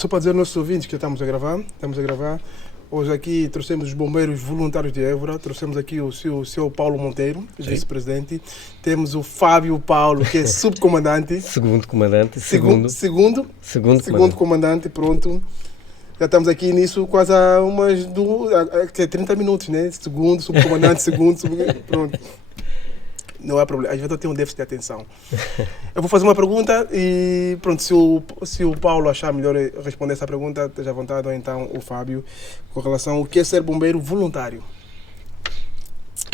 só para dizer aos nossos ouvintes que estamos a gravar. Hoje aqui trouxemos os bombeiros voluntários de Évora, trouxemos aqui o seu Paulo Monteiro, vice-presidente. Temos o Fábio Paulo, que é subcomandante. Segundo comandante. Segundo comandante, pronto. Já estamos aqui nisso quase há 30 minutos, né? Segundo, subcomandante, pronto. Não há problema, às vezes eu tenho um déficit de atenção. Eu vou fazer uma pergunta e pronto, se o Paulo achar melhor responder essa pergunta, esteja à vontade, ou então o Fábio, com relação ao que é ser bombeiro voluntário.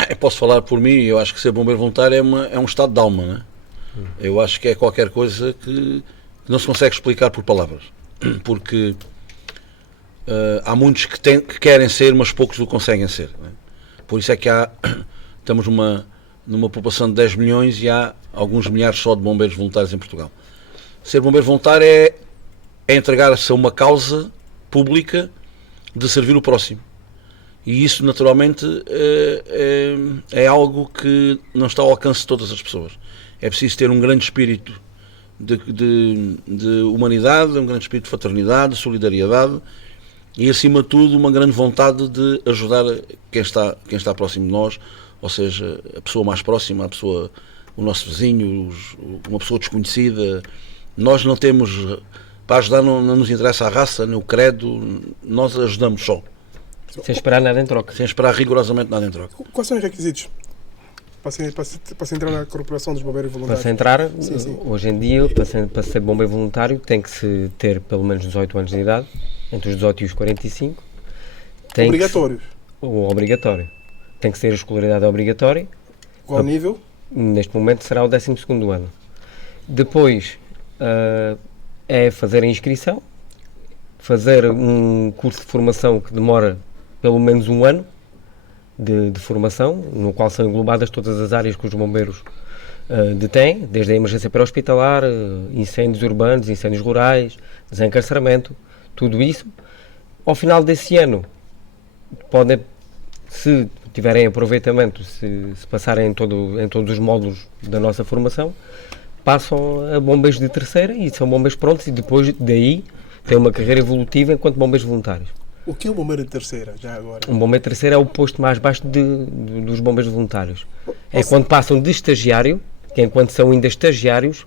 Eu posso falar por mim, eu acho que ser bombeiro voluntário é um estado de alma, né? Eu acho que é qualquer coisa que não se consegue explicar por palavras, porque há muitos que querem ser, mas poucos o conseguem ser, né? Por isso é que estamos numa população de 10 milhões e há alguns milhares só de bombeiros voluntários em Portugal. Ser bombeiro voluntário é entregar-se a uma causa pública de servir o próximo. E isso, naturalmente, é algo que não está ao alcance de todas as pessoas. É preciso ter um grande espírito de humanidade, um grande espírito de fraternidade, de solidariedade e, acima de tudo, uma grande vontade de ajudar quem está próximo de nós, ou seja, a pessoa mais próxima, o nosso vizinho, uma pessoa desconhecida. Nós não temos, para ajudar não nos interessa a raça, nem o credo, nós ajudamos só. Sem esperar nada em troca. Sem esperar rigorosamente nada em troca. Quais são os requisitos para se entrar na Corporação dos Bombeiros Voluntários? Para se entrar, sim. Hoje em dia, para ser bombeiro voluntário, tem que se ter pelo menos 18 anos de idade, entre os 18 e os 45. Obrigatórios? Obrigatório. Tem que ser a escolaridade obrigatória. Qual nível? Neste momento será o 12º ano. Depois é fazer a inscrição, fazer um curso de formação que demora pelo menos um ano de formação, no qual são englobadas todas as áreas que os bombeiros detêm, desde a emergência pré-hospitalar, incêndios urbanos, incêndios rurais, desencarceramento, tudo isso. Ao final desse ano, podem, se tiverem aproveitamento, se passarem em todos os módulos da nossa formação, passam a bombeiros de terceira e são bombeiros prontos, e depois daí têm uma carreira evolutiva enquanto bombeiros voluntários. O que é o bombeiro de terceira, já agora? Um bombeiro de terceira é o posto mais baixo dos bombeiros voluntários. É quando passam de estagiário, que enquanto são ainda estagiários,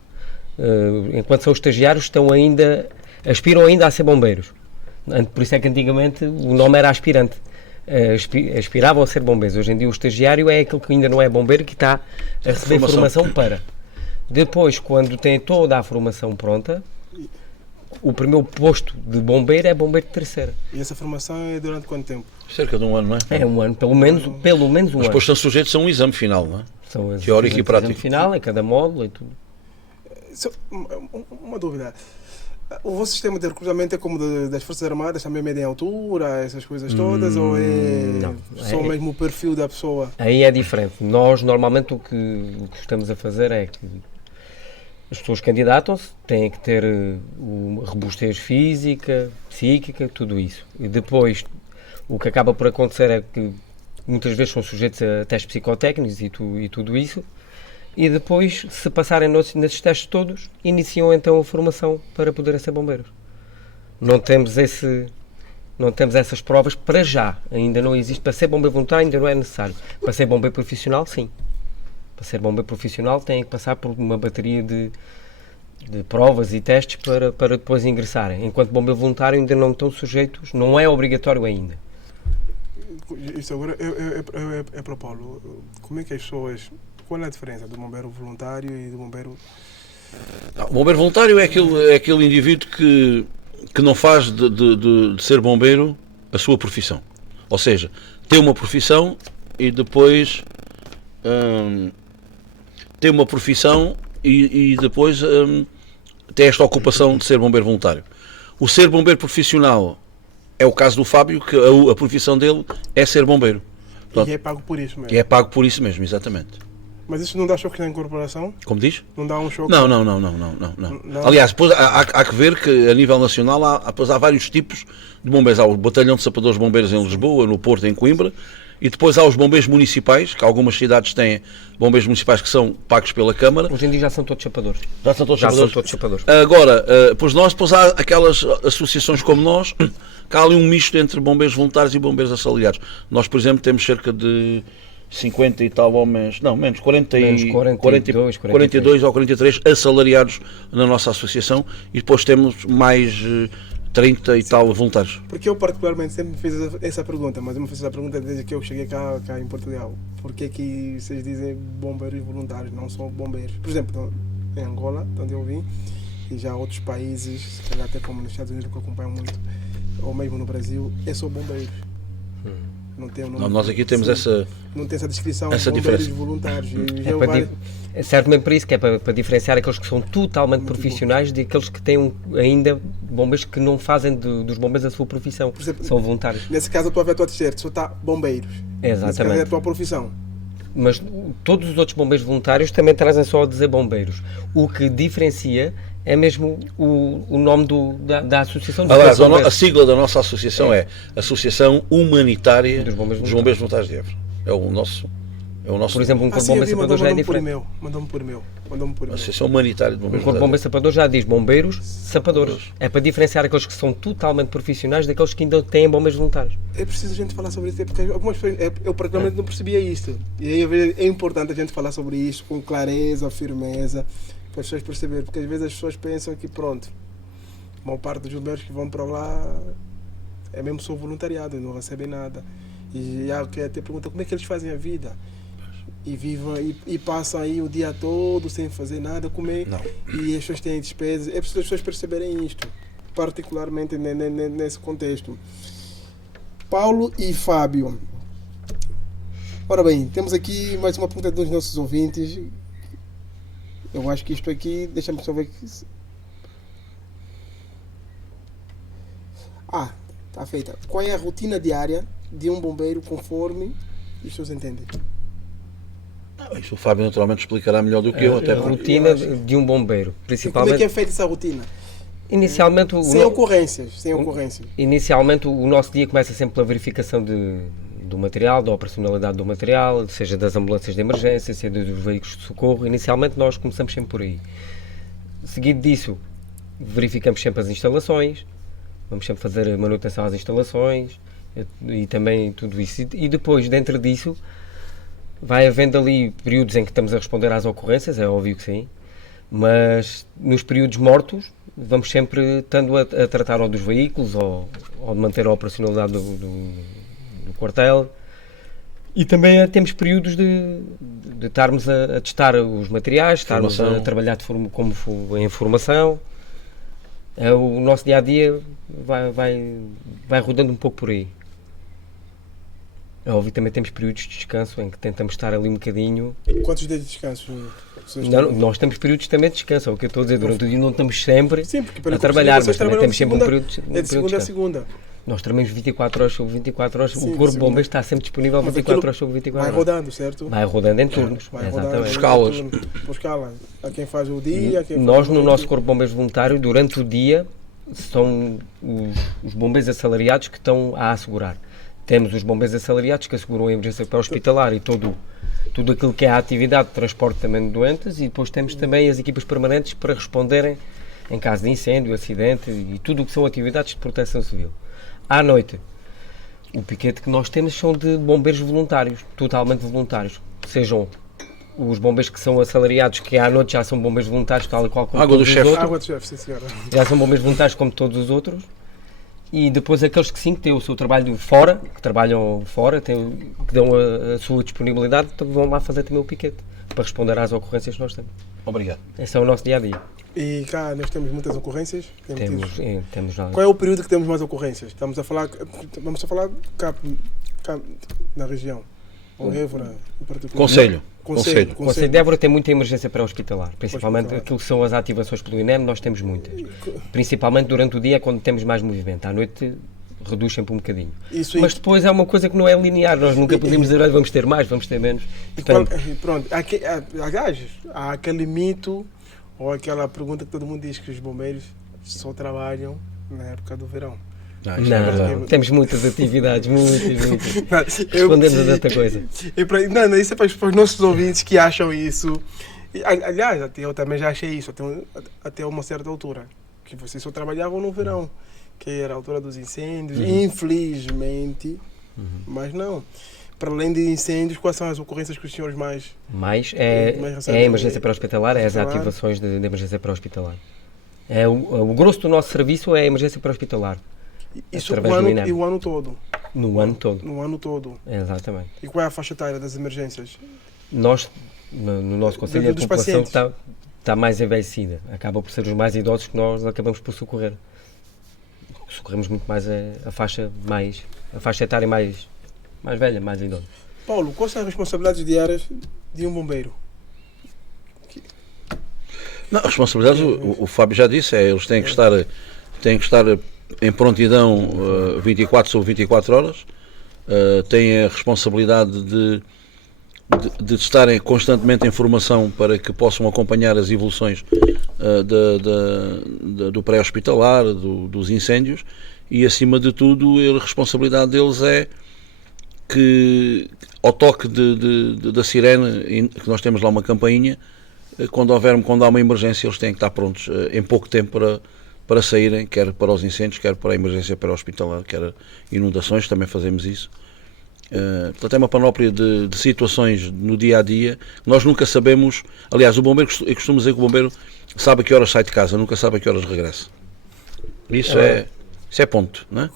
aspiram ainda a ser bombeiros. Por isso é que antigamente o nome era aspirante. Aspiravam a ser bombeiros. Hoje em dia o estagiário é aquele que ainda não é bombeiro, que está a receber formação para. Depois, quando tem toda a formação pronta, o primeiro posto de bombeiro é bombeiro de terceira. E essa formação é durante quanto tempo? Cerca de um ano, não é? É um ano, pelo menos um ano. Mas depois estão sujeitos a um exame final, não é? São teórico e prático. Exame final, em cada módulo e tudo. Uma dúvida. O vosso sistema de recrutamento é como das Forças Armadas, também medem altura, essas coisas todas, ou só mesmo o perfil da pessoa? Aí é diferente. Nós, normalmente, o que estamos a fazer é que as pessoas candidatam-se, têm que ter robustez física, psíquica, tudo isso. E depois, o que acaba por acontecer é que muitas vezes são sujeitos a testes psicotécnicos e tudo isso. E depois, se passarem nesses testes todos, iniciam então a formação para poderem ser bombeiros. Não temos essas provas para já. Ainda não existe. Para ser bombeiro voluntário ainda não é necessário. Para ser bombeiro profissional, sim. Para ser bombeiro profissional tem que passar por uma bateria de provas e testes para depois ingressarem. Enquanto bombeiro voluntário ainda não estão sujeitos, não é obrigatório ainda. Isso agora é para o Paulo. Como é que as pessoas... Qual é a diferença do bombeiro voluntário e do bombeiro... O bombeiro voluntário é aquele indivíduo que não faz de ser bombeiro a sua profissão. Ou seja, tem uma profissão e depois tem uma profissão e depois tem esta ocupação de ser bombeiro voluntário. O ser bombeiro profissional é o caso do Fábio, que a profissão dele é ser bombeiro. Portanto, e é pago por isso mesmo. E é pago por isso mesmo, exatamente. Mas isso não dá choque na incorporação? Como diz? Não dá um choque? Não. Não. Aliás, depois há que ver que a nível nacional há vários tipos de bombeiros. Há o Batalhão de Sapadores Bombeiros em Lisboa, no Porto, em Coimbra, e depois há os bombeiros municipais, que algumas cidades têm bombeiros municipais que são pagos pela Câmara. Hoje em dia já são todos chapadores. Já são todos chapadores. Agora, depois há aquelas associações como nós, que há ali um misto entre bombeiros voluntários e bombeiros assalariados. Nós, por exemplo, temos cerca de 50 e tal homens, não, menos 42 ou 43 assalariados na nossa associação, e depois temos mais 30 e tal voluntários. Porque eu particularmente sempre me fiz essa pergunta, mas eu me fiz essa pergunta desde que eu cheguei cá em Portugal. Por que que vocês dizem bombeiros voluntários, não são bombeiros? Por exemplo, em Angola, de onde eu vim, e já outros países, se calhar até como nos Estados Unidos, que eu acompanho muito, ou mesmo no Brasil, é só bombeiros. Não tem o nome, Nós aqui temos não tem essa descrição, essa bombeiros diferença. voluntários. É certamente para isso, que é para diferenciar aqueles que são totalmente profissionais de aqueles que têm ainda bombeiros que não fazem dos bombeiros a sua profissão, Por exemplo, são voluntários. Nesse caso, eu estou a ver a tua t-shirt, só está bombeiros. Nesse caso, é a Exatamente. tua profissão. Mas todos os outros bombeiros voluntários também trazem só a dizer bombeiros. O que diferencia é mesmo o nome da associação dos Aliás, bombeiros. a sigla da nossa associação é Associação Humanitária Dos dos Bombeiros Bombeiros Voluntários de Évora. É o nosso. Por exemplo, um corpo de sim, eu bombeiros vi, sapador já é mandou-me por diferente. e-mail. Mandou-me por e-mail. Associação Humanitária de Um Bombeiros corpo de bombeiros Voluntários. sapador já diz bombeiros sapadores. É para diferenciar aqueles que são totalmente profissionais daqueles que ainda têm bombeiros voluntários. É preciso a gente falar sobre isso, porque algumas pessoas, eu particularmente não percebia isto. E aí é importante a gente falar sobre isto com clareza, firmeza, para as pessoas perceberem. Porque às vezes as pessoas pensam que pronto, a maior parte dos bombeiros que vão para lá é mesmo só voluntariado, não recebem nada. E há que até pergunta como é que eles fazem a vida. E vivem e passam aí o dia todo sem fazer nada, comer. Não. E as pessoas têm despesas. É preciso as pessoas perceberem isto, particularmente nesse contexto. Paulo e Fábio. Ora bem, temos aqui mais uma pergunta dos nossos ouvintes. Eu acho que isto aqui, deixa-me só ver aqui. Está feita. Qual é a rotina diária de um bombeiro conforme os senhores entendem? Isso o Fábio naturalmente explicará melhor do que eu, até A porque rotina de um bombeiro, E como é principalmente. que é feita essa rotina? Inicialmente, Sem ocorrências. Inicialmente o nosso dia começa sempre pela verificação do material, da operacionalidade do material, seja das ambulâncias de emergência, seja dos veículos de socorro. Inicialmente nós começamos sempre por aí. Seguido disso, verificamos sempre as instalações, vamos sempre fazer manutenção às instalações e também tudo isso. E depois, dentro disso, vai havendo ali períodos em que estamos a responder às ocorrências, é óbvio que sim, mas nos períodos mortos vamos sempre estando a tratar ou dos veículos ou de manter a operacionalidade do quartel. E também temos períodos de estarmos a testar os materiais, estarmos a trabalhar em formação. O nosso dia-a-dia vai rodando um pouco por aí. É óbvio, também temos períodos de descanso em que tentamos estar ali um bocadinho. Quantos dias de descanso? Não, nós temos períodos também de descanso, é o que eu estou a dizer, durante o dia não estamos sempre a trabalhar, mas também temos sempre um período de É de segunda a segunda. Nós trabalhamos 24 horas sobre 24 horas, Sim, o Corpo de segunda. Bombeiros está sempre disponível Mas 24 aquilo horas sobre 24 Vai horas. rodando, certo? Vai rodando em turnos, Vai rodando. exatamente. Escalas. Por escala. Há quem faz o dia, quem Nós, faz o no noite. nosso Corpo de Bombeiros Voluntário, durante o dia, são os bombeiros assalariados que estão a assegurar. Temos os bombeiros assalariados que asseguram a emergência pré-hospitalar e tudo aquilo que é a atividade de transporte também de doentes, e depois temos também as equipas permanentes para responderem em caso de incêndio, acidente e tudo o que são atividades de proteção civil. À noite, o piquete que nós temos são de bombeiros voluntários, totalmente voluntários, sejam os bombeiros que são assalariados, que à noite já são bombeiros voluntários, tal e qual como Água do todos os chefe. outros. Água de chefe, sim senhora. Já são bombeiros voluntários como todos os outros, e depois aqueles que sim, que têm o seu trabalho fora, que trabalham fora, que dão a sua disponibilidade, então vão lá fazer também o piquete, para responder às ocorrências que nós temos. Obrigado. Esse é o nosso dia-a-dia. E cá nós temos muitas ocorrências. Temos lá. Qual é o período que temos mais ocorrências? Vamos a falar cá na região. Em Évora, em particular. Conselho. O Conselho de Évora tem muita emergência pré-hospitalar, principalmente aquilo que são as ativações pelo INEM, nós temos muitas. Principalmente durante o dia é quando temos mais movimento. À noite reduz sempre um bocadinho. Mas depois é uma coisa que não é linear, nós nunca podemos dizer, olha, vamos ter mais, vamos ter menos. Portanto, pronto, aliás, há aquele mito ou aquela pergunta que todo mundo diz que os bombeiros só trabalham na época do verão. Não, temos muitas atividades, muitas. Respondemos a tanta coisa. Isso é para os nossos ouvintes que acham isso. Aliás, eu também já achei isso, até uma certa altura, que vocês só trabalhavam no verão, que era a altura dos incêndios, infelizmente, mas não. Para além de incêndios, quais são as ocorrências que os senhores mais é a emergência pré-hospitalar, é as ativações de emergência pré-hospitalar. O grosso do nosso serviço é a emergência pré-hospitalar. Isso o ano todo? No ano todo. No ano todo. Exatamente. E qual é a faixa etária das emergências? Nós, no nosso conselho, a população está mais envelhecida. Acaba por ser os mais idosos que nós acabamos por socorrer. Socorremos muito mais a faixa etária mais velha, mais idosa. Paulo, quais são as responsabilidades diárias de um bombeiro? Não, as responsabilidades, o Fábio já disse, eles têm que estar em prontidão 24 sobre 24 horas, têm a responsabilidade de estarem constantemente em formação para que possam acompanhar as evoluções do pré-hospitalar, dos incêndios, e acima de tudo a responsabilidade deles é que ao toque da sirene, que nós temos lá uma campainha, quando há uma emergência eles têm que estar prontos em pouco tempo para saírem, quer para os incêndios, quer para a emergência pré-hospitalar, quer inundações, também fazemos isso. Portanto, é uma panóplia de situações no dia-a-dia. Nós nunca sabemos, aliás, eu costumo dizer que o bombeiro sabe a que horas sai de casa, nunca sabe a que horas regressa. Isso é ponto, não é?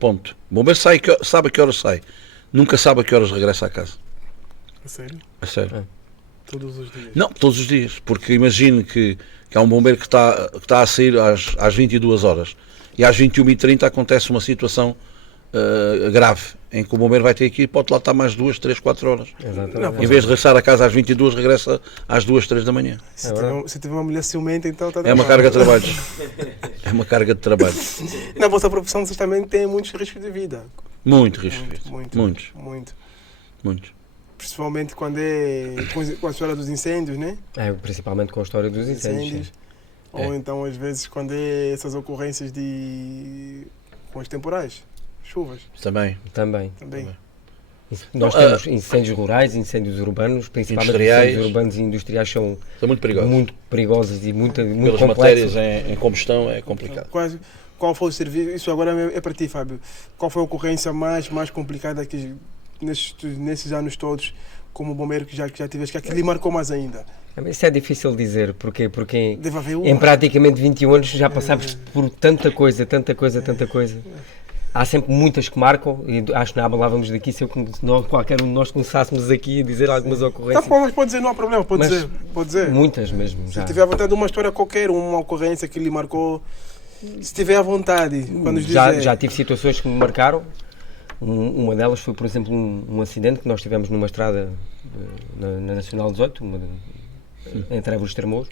Ponto. O bombeiro sabe a que horas sai, nunca sabe a que horas regressa à casa. A sério? A sério. Todos os dias? Não, todos os dias, porque imagine que há um bombeiro que está a sair às 22 horas e às 21h30 acontece uma situação grave, em que o bombeiro vai ter que ir, pode lá estar mais 2, 3, 4 horas. Exatamente. Em vez de regressar a casa às 22, regressa às 2, 3 da manhã. Se tiver uma mulher ciumenta, então está É uma carga de trabalho. É uma carga de trabalho. Na vossa profissão vocês também têm muitos riscos de vida. Muito risco. Muitos. Principalmente quando é com a história dos incêndios, né? Principalmente com a história dos incêndios. Ou então, às vezes, quando é essas ocorrências com os temporais, chuvas. Também. Nós temos incêndios rurais, incêndios urbanos, principalmente incêndios urbanos e industriais são muito perigosos e muito pelas complexos. matérias em combustão é complicado. Qual foi o serviço? Isso agora é para ti, Fábio. Qual foi a ocorrência mais complicada que nesses anos todos, como bombeiro que já tiveste, que lhe marcou mais ainda? Isso é difícil dizer, porque deve haver em praticamente 21 anos já passámos por tanta coisa. Há sempre muitas que marcam, e acho que não abalávamos daqui se qualquer um de nós começássemos aqui a dizer algumas ocorrências. Mas pode dizer, não há problema, pode dizer. Muitas mesmo. Se tiver à vontade de uma história qualquer, uma ocorrência que lhe marcou, se tiver à vontade. Já tive situações que me marcaram. Uma delas foi, por exemplo, um acidente que nós tivemos numa estrada na Nacional 18, entre Évora e Estremoz.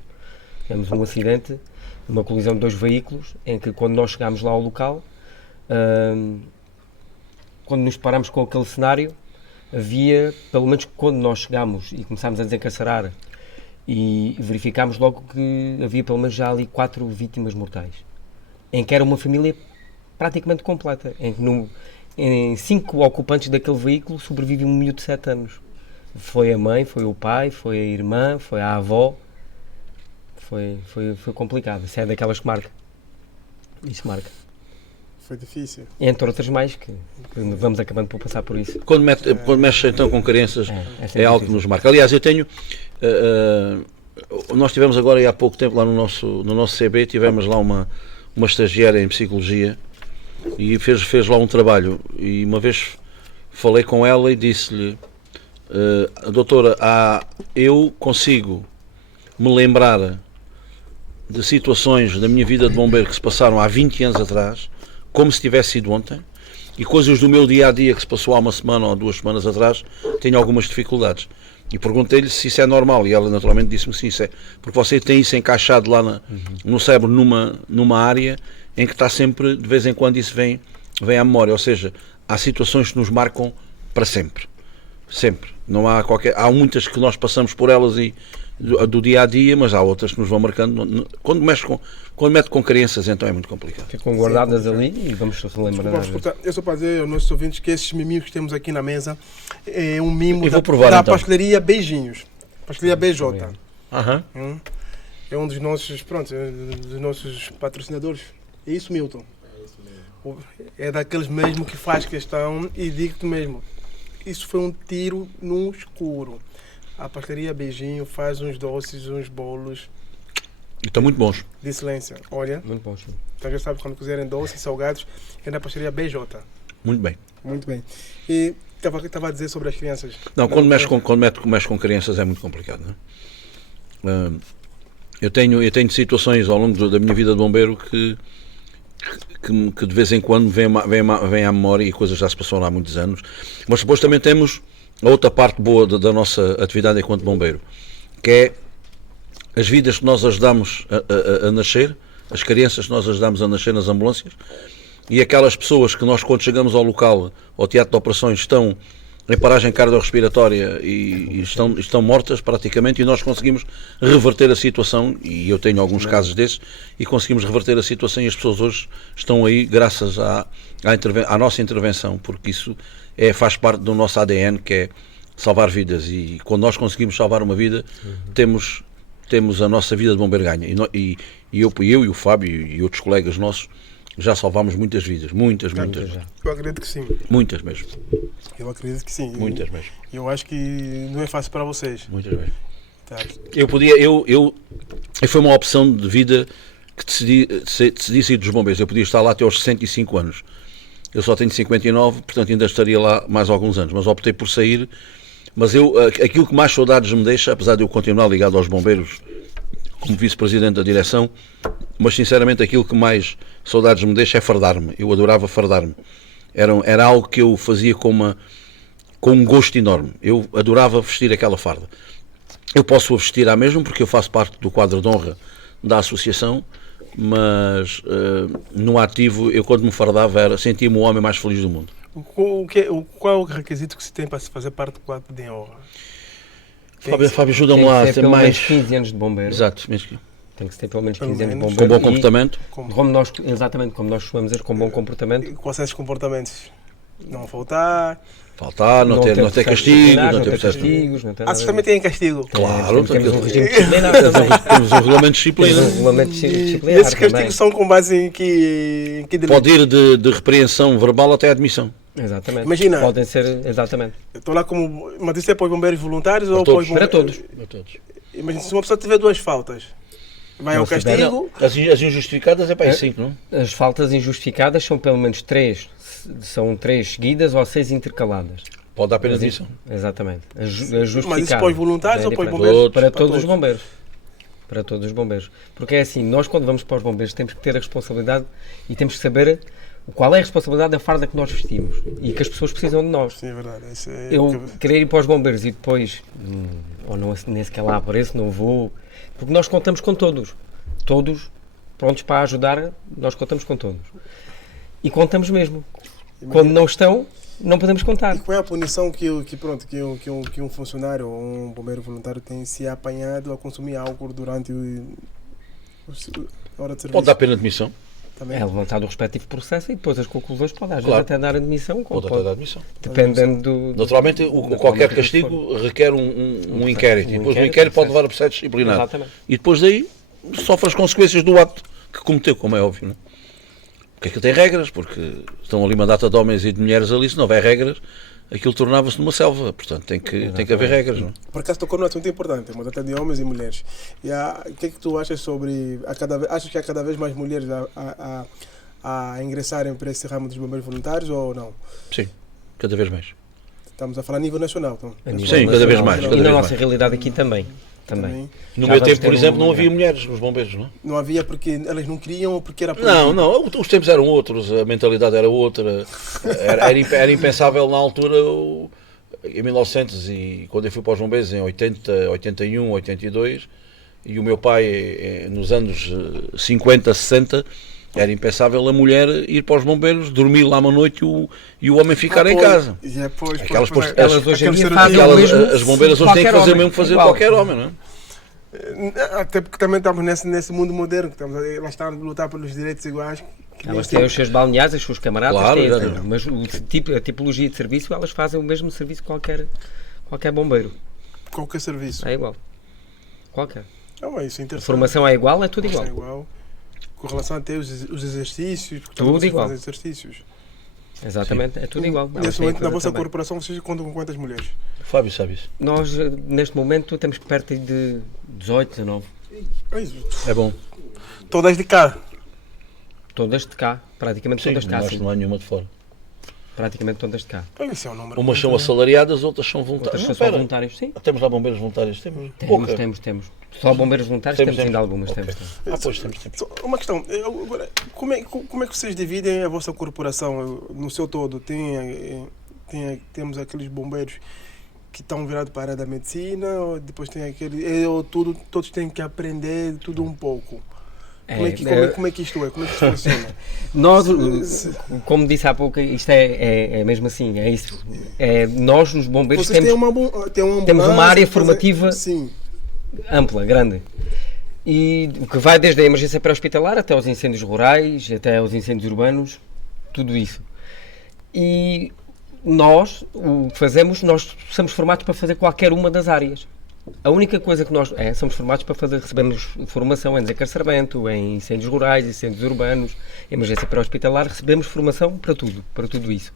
Tivemos um acidente, uma colisão de 2 veículos, em que quando nós chegámos lá ao local, quando nos deparámos com aquele cenário, havia, pelo menos quando nós chegámos e começámos a desencarcerar e verificámos logo que havia pelo menos já ali 4 vítimas mortais, em que era uma família praticamente completa, em que em 5 ocupantes daquele veículo sobrevive um miúdo de 7 anos. Foi a mãe, foi o pai, foi a irmã, foi a avó. Foi complicado. Isso é daquelas que marca. Isso marca. Foi difícil. Entre outras mais, que vamos acabando por passar por isso. Quando mexe então com crianças, é algo que nos marca. Aliás, eu tenho... nós tivemos agora há pouco tempo lá no nosso CB, tivemos lá uma estagiária em Psicologia e fez lá um trabalho. E uma vez falei com ela e disse-lhe: doutora, eu consigo me lembrar de situações da minha vida de bombeiro que se passaram há 20 anos atrás, como se tivesse sido ontem, e coisas do meu dia-a-dia que se passou há uma semana ou 2 semanas atrás, tenho algumas dificuldades. E perguntei-lhe se isso é normal, e ela naturalmente disse-me sim, isso é, porque você tem isso encaixado lá no cérebro, numa área em que está sempre, de vez em quando isso vem vem à memória, ou seja, há situações que nos marcam para sempre. Sempre. Não há qualquer. Há muitas que nós passamos por elas e do dia a dia, mas há outras que nos vão marcando. Quando mete com crianças, então é muito complicado. Ficam guardadas ali e vamos relembrar. Eu só para dizer aos nossos ouvintes que esses miminhos que temos aqui na mesa é um mimo Eu vou provar, da então. pastelaria Beijinhos. Pastelaria BJ. Aham. É um dos nossos, dos nossos patrocinadores. É isso, Milton? É daqueles mesmo que faz questão e digo-te mesmo, isso foi um tiro no escuro. A pastelaria Beijinho faz uns doces, uns bolos E estão muito bons. de excelência. Olha, Muito bom, sim. então já sabes, quando quiserem doces, salgados, é na pastelaria BJ. Muito bem. Muito bem. E estava a dizer sobre as crianças. Não, quando mexe com crianças é muito complicado. Não é? Eu tenho situações ao longo da minha vida de bombeiro que de vez em quando vêm à memória, e coisas já se passaram há muitos anos, mas depois também temos a outra parte boa da nossa atividade enquanto bombeiro, que é as vidas que nós ajudamos a nascer, as crianças que nós ajudamos a nascer nas ambulâncias, e aquelas pessoas que nós, quando chegamos ao local, ao teatro de operações, estão em paragem cardiorrespiratória e estão mortas praticamente, e nós conseguimos reverter a situação, e eu tenho alguns casos desses, e conseguimos reverter a situação, e as pessoas hoje estão aí graças à nossa intervenção, porque isso faz parte do nosso ADN, que é salvar vidas, e quando nós conseguimos salvar uma vida, temos a nossa vida de bombeiro ganha, e eu e o Fábio e outros colegas nossos já salvámos muitas vidas, muitas. Eu acredito que sim. Muitas mesmo. Eu acredito que sim. Muitas mesmo. Eu acho que não é fácil para vocês. Muitas mesmo. Tá. Foi uma opção de vida que decidi sair dos bombeiros. Eu podia estar lá até aos 65 anos. Eu só tenho 59, portanto ainda estaria lá mais alguns anos, mas optei por sair. Mas aquilo que mais saudades me deixa, apesar de eu continuar ligado aos bombeiros como vice-presidente da direção, mas sinceramente aquilo que mais saudades me deixa é fardar-me. Eu adorava fardar-me. Era algo que eu fazia com um gosto enorme. Eu adorava vestir aquela farda. Eu posso a vestir à mesma, porque eu faço parte do quadro de honra da associação, mas no ativo, eu quando me fardava sentia-me o homem mais feliz do mundo. Qual é o requisito que se tem para se fazer parte do quadro de honra? Fábio, ajuda-me lá a ser pelo mais... menos 15 anos de bombeiro. Exato, Tem que se ter pelo menos 15 Pelo anos de menos. bombeiro. com bom comportamento. Exatamente, como nós costumamos dizer, com bom comportamento. Com esses comportamentos? Não faltar. Faltar, não ter castigos, não ter castigos, não ter nada Vocês também têm castigo? Claro, temos um regime disciplinar também. temos um regulamento de disciplina. Temos um regulamento E disciplinar esses castigos também. são com base em que delito? Pode ir de repreensão verbal até admissão. Exatamente. Imagina. Podem ser, exatamente. Estou lá como... Mas isso é para os bombeiros voluntários ou todos. para os bombeiros? Para todos. Imagina, se uma pessoa tiver duas faltas, vai Não ao se tiver, castigo... As injustificadas é para aí 5, não? As faltas injustificadas são pelo menos 3. São 3 seguidas ou 6 intercaladas. Pode dar pena de admissão. Exatamente. As Mas justificadas. isso para os voluntários é ou para os diferente. bombeiros? Para todos os bombeiros. Para todos os bombeiros. Porque é assim, nós quando vamos para os bombeiros temos que ter a responsabilidade e temos que saber qual é a responsabilidade da farda que nós vestimos e que as pessoas precisam de nós. Sim, é verdade. Isso é... Eu querer ir para os bombeiros e depois, ou não, nem sequer lá apareço, não vou, porque nós contamos com todos. Todos prontos para ajudar, nós contamos com todos. E contamos mesmo. Quando não estão, não podemos contar. E qual é a punição que um funcionário ou um bombeiro voluntário tem se é apanhado a consumir álcool durante a hora de serviço? Pode dar pena de admissão. Também? É levantado o respectivo processo e depois as conclusões podem às vezes Claro. até dar admissão. Pode até dar admissão. Dependendo do... Naturalmente, qualquer castigo requer um inquérito. E depois o inquérito pode levar a processo disciplinar. Exatamente. E depois daí sofre as consequências do ato que cometeu, como é óbvio. Não é? Porque aquilo tem regras, porque estão ali uma data de homens e de mulheres ali, se não houver regras, aquilo tornava-se numa selva. Portanto, tem que haver regras. Não é? Por acaso tocou num assunto importante, uma data de homens e mulheres. E o que é que tu achas sobre... achas que há cada vez mais mulheres a ingressarem para esse ramo dos bombeiros voluntários ou não? Sim, cada vez mais. Estamos a falar a nível nacional. Então. A nível Sim, cada vez mais, nacional. cada E na vez nossa mais. realidade aqui também. No Já meu vamos tempo, ter por exemplo, um- não havia mulheres nos bombeiros, não é? Não havia porque elas não queriam ou porque era político? Não, os tempos eram outros, a mentalidade era outra, era impensável na altura, em 1900, e quando eu fui para os bombeiros em 80, 81, 82, e o meu pai nos anos 50, 60, Era impensável a mulher ir para os bombeiros, dormir lá uma noite e o homem ficar em casa. Elas hoje em dia fazem o mesmo. As bombeiras hoje têm que fazer o mesmo que fazer qualquer homem, não é? Até porque também estamos nesse mundo moderno, que elas estão a lutar pelos direitos iguais. Elas têm os seus balneares, os seus camaradas, Claro, mas a tipologia de serviço, elas fazem o mesmo serviço que qualquer bombeiro. Qualquer serviço. É igual. Qualquer. Isso é interessante. A formação é igual, é tudo igual. É igual. Com relação até os exercícios, porque tudo igual. Fazem exercícios. Exatamente, é tudo igual. Nesse momento, na vossa corporação, vocês contam com quantas mulheres? Fábio, sabe isso? Nós, neste momento, temos perto de 18, 19. É bom. Todas de cá? Todas de cá, praticamente todas de cá. Não há nenhuma de fora. Praticamente todas de cá. Esse é um número. Umas são assalariadas, outras são voluntários. Outras são voluntários, sim. Temos lá bombeiros voluntários? Temos. Só bombeiros voluntários temos ainda algumas. Okay. Pois temos. Uma questão, como é que vocês dividem a vossa corporação no seu todo? Temos aqueles bombeiros que estão virados para a área da medicina, ou depois tem todos têm que aprender tudo um pouco? Como é que isto é? Como é que isto funciona? Nós, como disse há pouco, isto é mesmo assim, é isso. Nós, os bombeiros, temos uma área formativa ampla, grande. E que vai desde a emergência pré-hospitalar até aos incêndios rurais, até aos incêndios urbanos, tudo isso. E nós, o que fazemos, nós somos formados para fazer qualquer uma das áreas. A única coisa que nós somos formados para fazer, recebemos formação em desencarceramento, em incêndios rurais, incêndios urbanos, emergência pré-hospitalar, recebemos formação para tudo isso.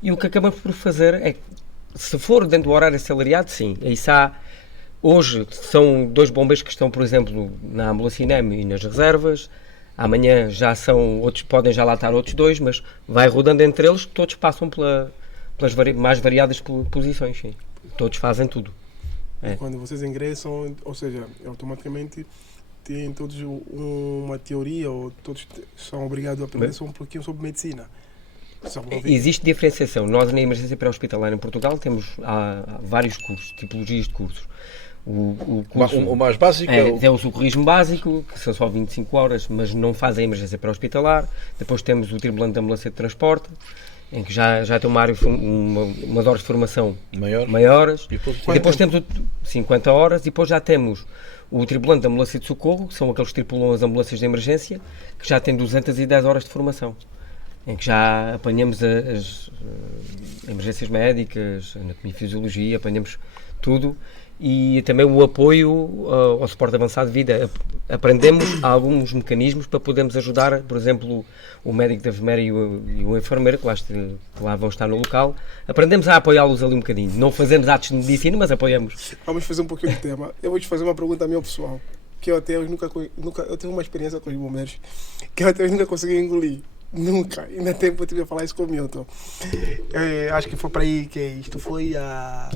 E o que acabamos por fazer é, se for dentro do horário assalariado, sim, isso hoje são 2 bombeiros que estão, por exemplo, na ambulância INEM e nas reservas, amanhã já são outros, podem já lá estar outros 2, mas vai rodando entre eles, todos passam pelas mais variadas posições, sim. Todos fazem tudo. Quando vocês ingressam, ou seja, automaticamente têm todos uma teoria, ou todos são obrigados a aprender só um pouquinho sobre medicina. Existe diferenciação. Nós, na emergência pré-hospitalar em Portugal, temos vários cursos, tipologias de cursos. O mais básico é o socorrismo básico, que são só 25 horas, mas não fazem emergência pré-hospitalar. Depois temos o tripulante de ambulância de transporte, em que já tem umas horas de formação maiores. E depois temos 50 horas, e depois já temos o tripulante de ambulância de socorro, que são aqueles que tripulam as ambulâncias de emergência, que já tem 210 horas de formação, em que já apanhamos as emergências médicas, anatomia e fisiologia, apanhamos tudo. E também o apoio ao suporte avançado de vida. Aprendemos alguns mecanismos para podermos ajudar, por exemplo, o médico de enfermeira e o enfermeiro que lá vão estar no local. Aprendemos a apoiá-los ali um bocadinho. Não fazemos atos de medicina, mas apoiamos. Vamos fazer um pouquinho de tema. Eu vou te fazer uma pergunta a mim pessoal, que eu até hoje nunca eu tive uma experiência com os bombeiros que eu até hoje nunca consegui engolir. Nunca. Ainda tempo eu tive a falar isso com o Milton. Acho que foi para aí que isto foi há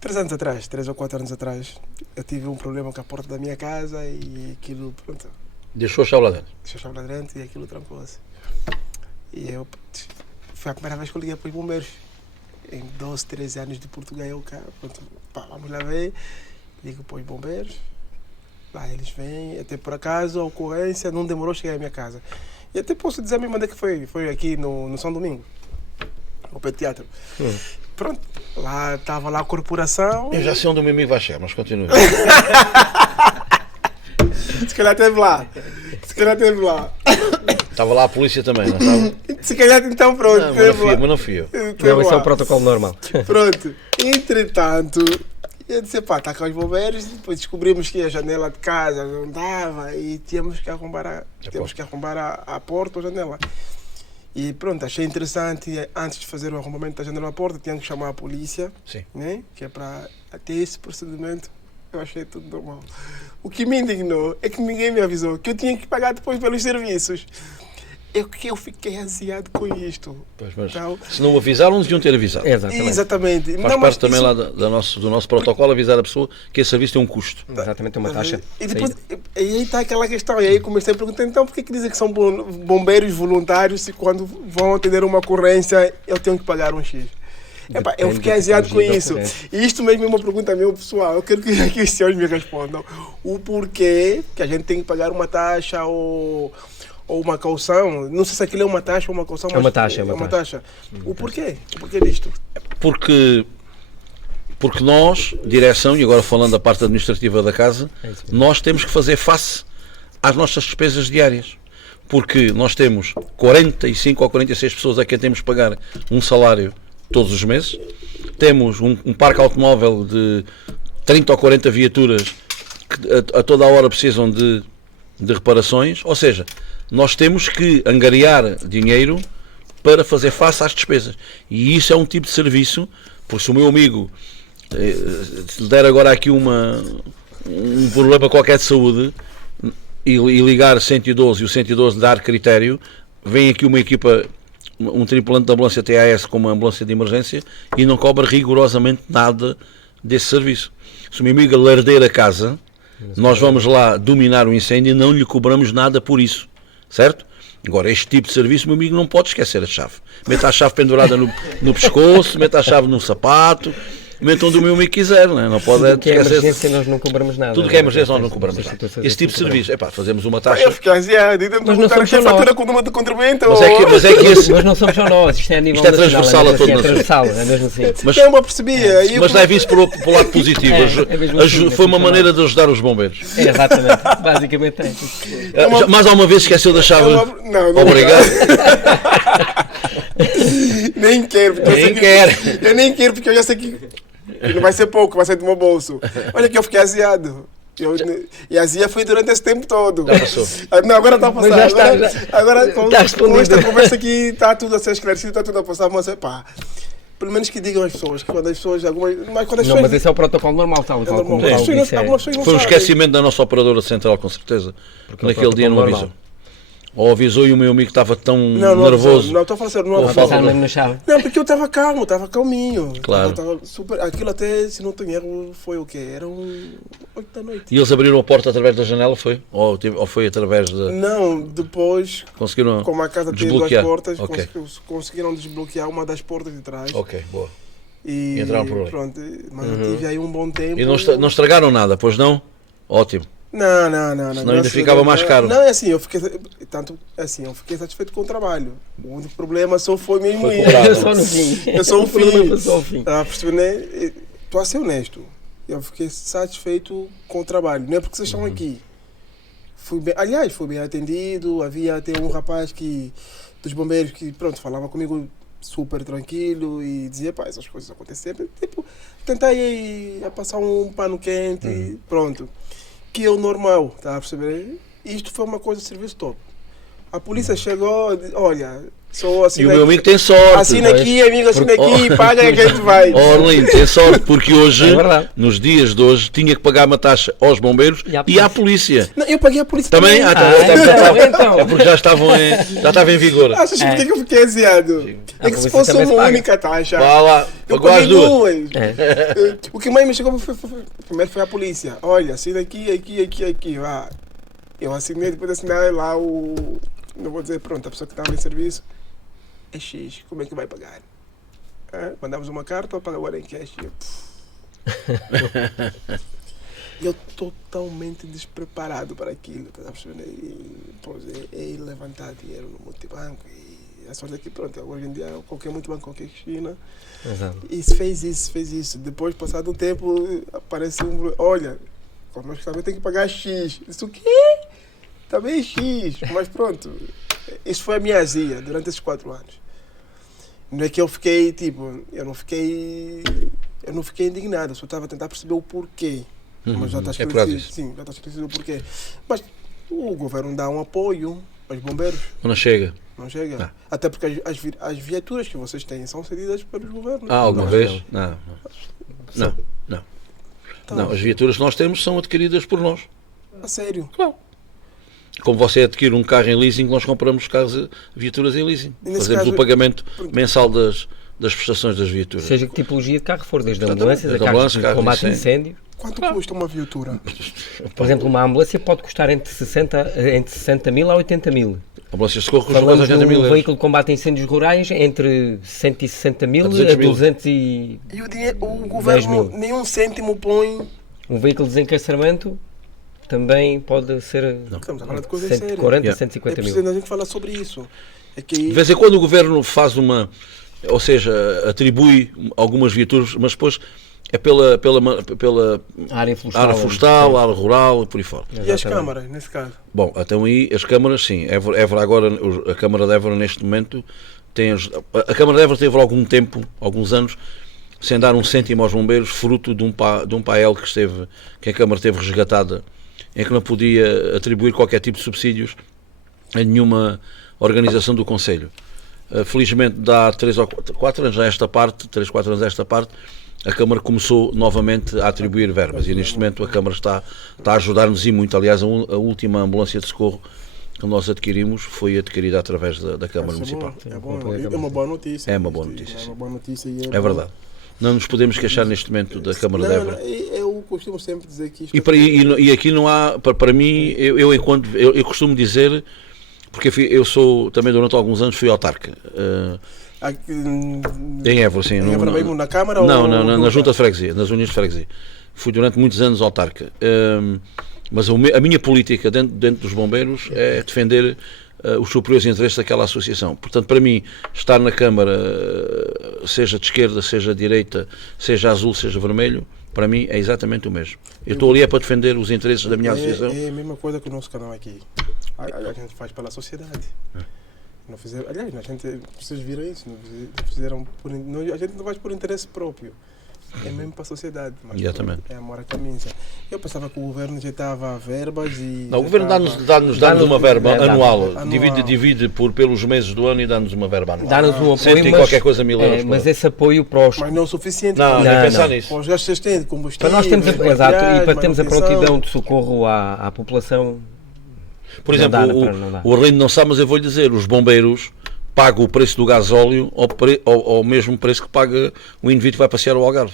3 anos atrás, 3 ou 4 anos atrás, eu tive um problema com a porta da minha casa e aquilo, pronto. Deixou a chave lá dentro? Deixou a chave lá dentro e aquilo trancou-se. E foi a primeira vez que eu liguei para os bombeiros. Em 12, 13 anos de Portugal, pronto, vamos lá ver. Ligo para os bombeiros. Lá eles vêm, até por acaso a ocorrência não demorou a chegar à minha casa. E até posso dizer mesmo onde é que foi aqui no São Domingo, ao pé do teatro. Pronto, lá estava lá a corporação. Eu já sei onde o meu amigo vai chegar, mas continua. Se calhar esteve lá. Estava lá a polícia também, não estava? Se calhar então pronto. Não, mas não fui eu. Não, esse é o protocolo normal. Pronto, entretanto, eu disse, está cá os bombeiros, depois descobrimos que a janela de casa não dava e tínhamos que arrombar a porta ou a janela. E pronto, achei interessante, antes de fazer o arrombamento da janela da porta, tinha que chamar a polícia, né? Que é para até esse procedimento, eu achei tudo normal. O que me indignou é que ninguém me avisou que eu tinha que pagar depois pelos serviços. É que eu fiquei ansiado com isto. Pois, mas então, se não avisaram, deviam ter avisado. Exatamente. Faz parte também lá do nosso protocolo avisar a pessoa que esse serviço tem um custo. Exatamente, tem uma taxa. E depois, aí está aquela questão. E aí comecei a perguntar, então por que dizem que são bombeiros voluntários se quando vão atender uma ocorrência eu tenho que pagar um X? Epá, eu Depende fiquei da ansiado com tipologia da isso. ocorrência. E isto mesmo é uma pergunta minha pessoal. Eu quero que os senhores me respondam. O porquê que a gente tem que pagar uma taxa ou uma caução. Não sei se aquilo é uma taxa ou uma caução. É uma mas taxa, É uma taxa. O porquê? O porquê disto? Porque nós, direção, e agora falando da parte administrativa da casa, É isso mesmo. nós temos que fazer face às nossas despesas diárias. Porque nós temos 45 ou 46 pessoas a quem temos que pagar um salário todos os meses. Temos um parque automóvel de 30 ou 40 viaturas que a toda a hora precisam de reparações. Ou seja, nós temos que angariar dinheiro para fazer face às despesas. E isso é um tipo de serviço, porque se o meu amigo se lhe der agora aqui um problema qualquer de saúde e ligar 112 e o 112 dar critério, vem aqui uma equipa, um tripulante da ambulância TAS com uma ambulância de emergência e não cobra rigorosamente nada desse serviço. Se o meu amigo lhe arder a casa, nós vamos lá dominar o incêndio e não lhe cobramos nada por isso, certo? Agora, este tipo de serviço, meu amigo não pode esquecer a chave. Meta a chave pendurada no pescoço, meta a chave no sapato, meta onde o meu amigo quiser, não é? Não pode Tudo que é esquecer. emergência nós não cobramos nada. Tudo que é emergência nós não cobramos Estas nada. situações Esse tipo de não cobramos. serviço, fazemos uma Eu taxa. fiquei ansiado. E Mas não botar somos aqui a só fatura nós. com o número do contribuinte. Mas é que esse. Mas não somos só nós, isto é a nível Isto é nacional, transversal a mesmo todo assim, é nacional. transversal, é mesmo assim. Mas, Eu me apercebia. E eu mas leve isso pelo lado positivo. É mesmo assim, Foi uma é maneira de ajudar os bombeiros. É, exatamente, basicamente é. Mais alguma vez esqueceu da chave? Não. Obrigado. Nem quero. Porque Nem quero. Eu nem quero porque eu já sei que não vai ser pouco, vai ser do meu bolso. Olha que eu fiquei aziado. E a azia foi durante esse tempo todo. Já passou. Não, agora está a passar. Mas já Agora, está, agora com respondido. esta conversa aqui está tudo a ser esclarecido, está tudo a passar. Mas pá, pelo menos que digam às pessoas, que quando as pessoas. Mas quando as Não, pessoas. mas esse é o protocolo normal, tal normal. como As o pessoas não- disse. algumas pessoas não Foi um sabem. esquecimento da nossa operadora central, com certeza. Porque é o naquele dia não protocolo avisou. normal. Ou avisou e o meu amigo estava tão Não, nervoso. Não, estou a falar sério, não Ou avisou. falta Passar de- mesmo na chave. Não, porque eu estava calmo, estava calminho. Claro. Tava super, aquilo até, se não tenho erro, foi o quê? Eram 8 da noite. E eles abriram a porta através da janela, foi? Ou foi através de. Não, depois, Conseguiram como a casa tem duas desbloquear? portas, Ok. conseguiram desbloquear uma das portas de trás. Ok, boa. E Entraram por ali. pronto, mas eu tive aí um bom tempo. E não estragaram nada, pois não? Ótimo. Não. Senão ainda graças a ficava Deus, mais não. caro. Não, é assim, eu fiquei satisfeito com o trabalho. O único problema só foi mesmo Foi isso. cobrado. Só no fim. Eu sou o O problema fim. foi só o fim. Tá a perceber, né? Estou a ser honesto. Eu fiquei satisfeito com o trabalho. Não é porque vocês estão aqui. Aliás, fui bem atendido. Havia até um rapaz dos bombeiros que, pronto, falava comigo super tranquilo e dizia, pá, essas coisas aconteceram. Tipo, tentei a passar um pano quente e pronto. Que é o normal, tá a perceber? Isto foi uma coisa de serviço top. A polícia chegou, olha, sou assim. E o meu amigo tem sorte. Assina aqui, amigo, assina aqui, paga e a gente vai. Oh, Orlindo, tem sorte, porque hoje, É verdade. nos dias de hoje, tinha que pagar uma taxa aos bombeiros e à polícia. Não, eu paguei a polícia Também? Então. É porque já estava em vigor. Achas por que eu fiquei aziado? É que se polícia fosse também se uma paga. única taxa, Vá lá, eu pagou as paguei duas. duas. O que mais me chegou primeiro foi a polícia. Olha, assina aqui. Ah, eu assinei, depois de assinar lá não vou dizer, pronto, a pessoa que estava em serviço é X, como é que vai pagar? Mandamos uma carta ou paga agora em cash? Eu totalmente despreparado para aquilo, tá percebendo? E levantar dinheiro no multibanco. E a sorte é que, pronto, hoje em dia qualquer multibanco, qualquer China. Exato. E fez isso. Depois, passado um tempo, aparece olha, nós também tem que pagar X. Isso o quê? Também X. Mas pronto, isso foi a minha azia durante esses 4 anos. Não é que eu fiquei, tipo, eu não fiquei indignado, só estava a tentar perceber o porquê. Mas já está é por causa esclarecido, disso. sim, já está esclarecido o porquê. Mas o governo dá um apoio aos bombeiros, Não chega. não chega? Não. Até porque as viaturas que vocês têm são cedidas pelos governos. Alguma Não, vez? não. Não. Não, as viaturas que nós temos são adquiridas por nós. A sério. Como você adquire um carro em leasing, nós compramos viaturas em leasing. E nesse Fazemos caso- o pagamento mensal das prestações das viaturas. Seja que tipologia de carro for, desde Exatamente. ambulâncias a Desde carros ambulância, de carros de combate a incêndio. incêndio. Quanto custa uma viatura? Por exemplo, uma ambulância pode custar entre 60 mil a 80 mil. Ambulâncias de socorro custam mais Falamos 80 de mil um euros. veículo de combate a incêndios rurais entre 160 mil A a 200 mil. 200 e... E o, dinheiro, o 10 governo mil. nenhum cêntimo põe. Um veículo de desencarceramento também pode ser Estamos a falar de coisas 140, sérias. Yeah. 150 É mil. preciso a gente falar sobre isso. É que De vez em quando o governo faz uma, ou seja, atribui algumas viaturas, mas depois é pela Área florestal. área florestal, área rural e por aí fora. E as Exatamente. câmaras, nesse caso? Bom, então aí as câmaras, sim. Évora agora, a Câmara de Évora neste momento tem a Câmara de Évora teve algum tempo, alguns anos, sem dar um cêntimo aos bombeiros, fruto de um pael que a Câmara teve resgatada, em que não podia atribuir qualquer tipo de subsídios a nenhuma organização do Conselho. Felizmente, dá 3 ou 4 anos a esta parte, 3, 4 anos a esta parte, a Câmara começou novamente a atribuir verbas e neste momento a Câmara está a ajudar-nos e muito. Aliás, a última ambulância de socorro que nós adquirimos foi adquirida através da Câmara Municipal. É bom, é uma boa notícia. É uma boa notícia, É sim. uma boa notícia e É verdade. Não nos podemos queixar neste momento da Câmara de Évora. Eu costumo sempre dizer que isto E aqui não há, para mim, eu costumo dizer, porque eu sou, também durante alguns anos fui autarca. Aqui, Em Évora, sim. em Évora mesmo, na Câmara Não, ou não, no na Junta de Freguesia, nas Uniões de Freguesia. Fui durante muitos anos autarca. Mas a minha política dentro dos bombeiros é defender os superiores interesses daquela associação. Portanto, para mim, estar na Câmara, seja de esquerda, seja de direita, seja azul, seja vermelho, para mim é exatamente o mesmo. Eu estou ali para defender os interesses da minha associação. É a mesma coisa que o nosso canal aqui. A gente faz pela sociedade. Não fizeram, aliás, vocês viram isso, não fizeram a gente não faz por interesse próprio. É mesmo para a sociedade. Mas Exatamente. é amor à camisa. Eu pensava que o governo já estava verbas e. Não, o Governo dá-nos uma verba dá-nos anual. anual. Divide pelos meses do ano e dá-nos uma verba anual. Dá-nos um Cento apoio, e qualquer coisa mil euros por mas ano. esse apoio para os... Mas não o suficiente Não, para, nem pensar não. nisso. para os gastos que vocês têm de combustível. Para nós termos a, exato, e para termos a manutenção. prontidão de socorro à população. Por Não exemplo, dá, não dá. o Arlindo não sabe, mas eu vou-lhe dizer, os bombeiros pagam o preço do gasóleo ao mesmo preço que paga o indivíduo que vai passear ao Algarve.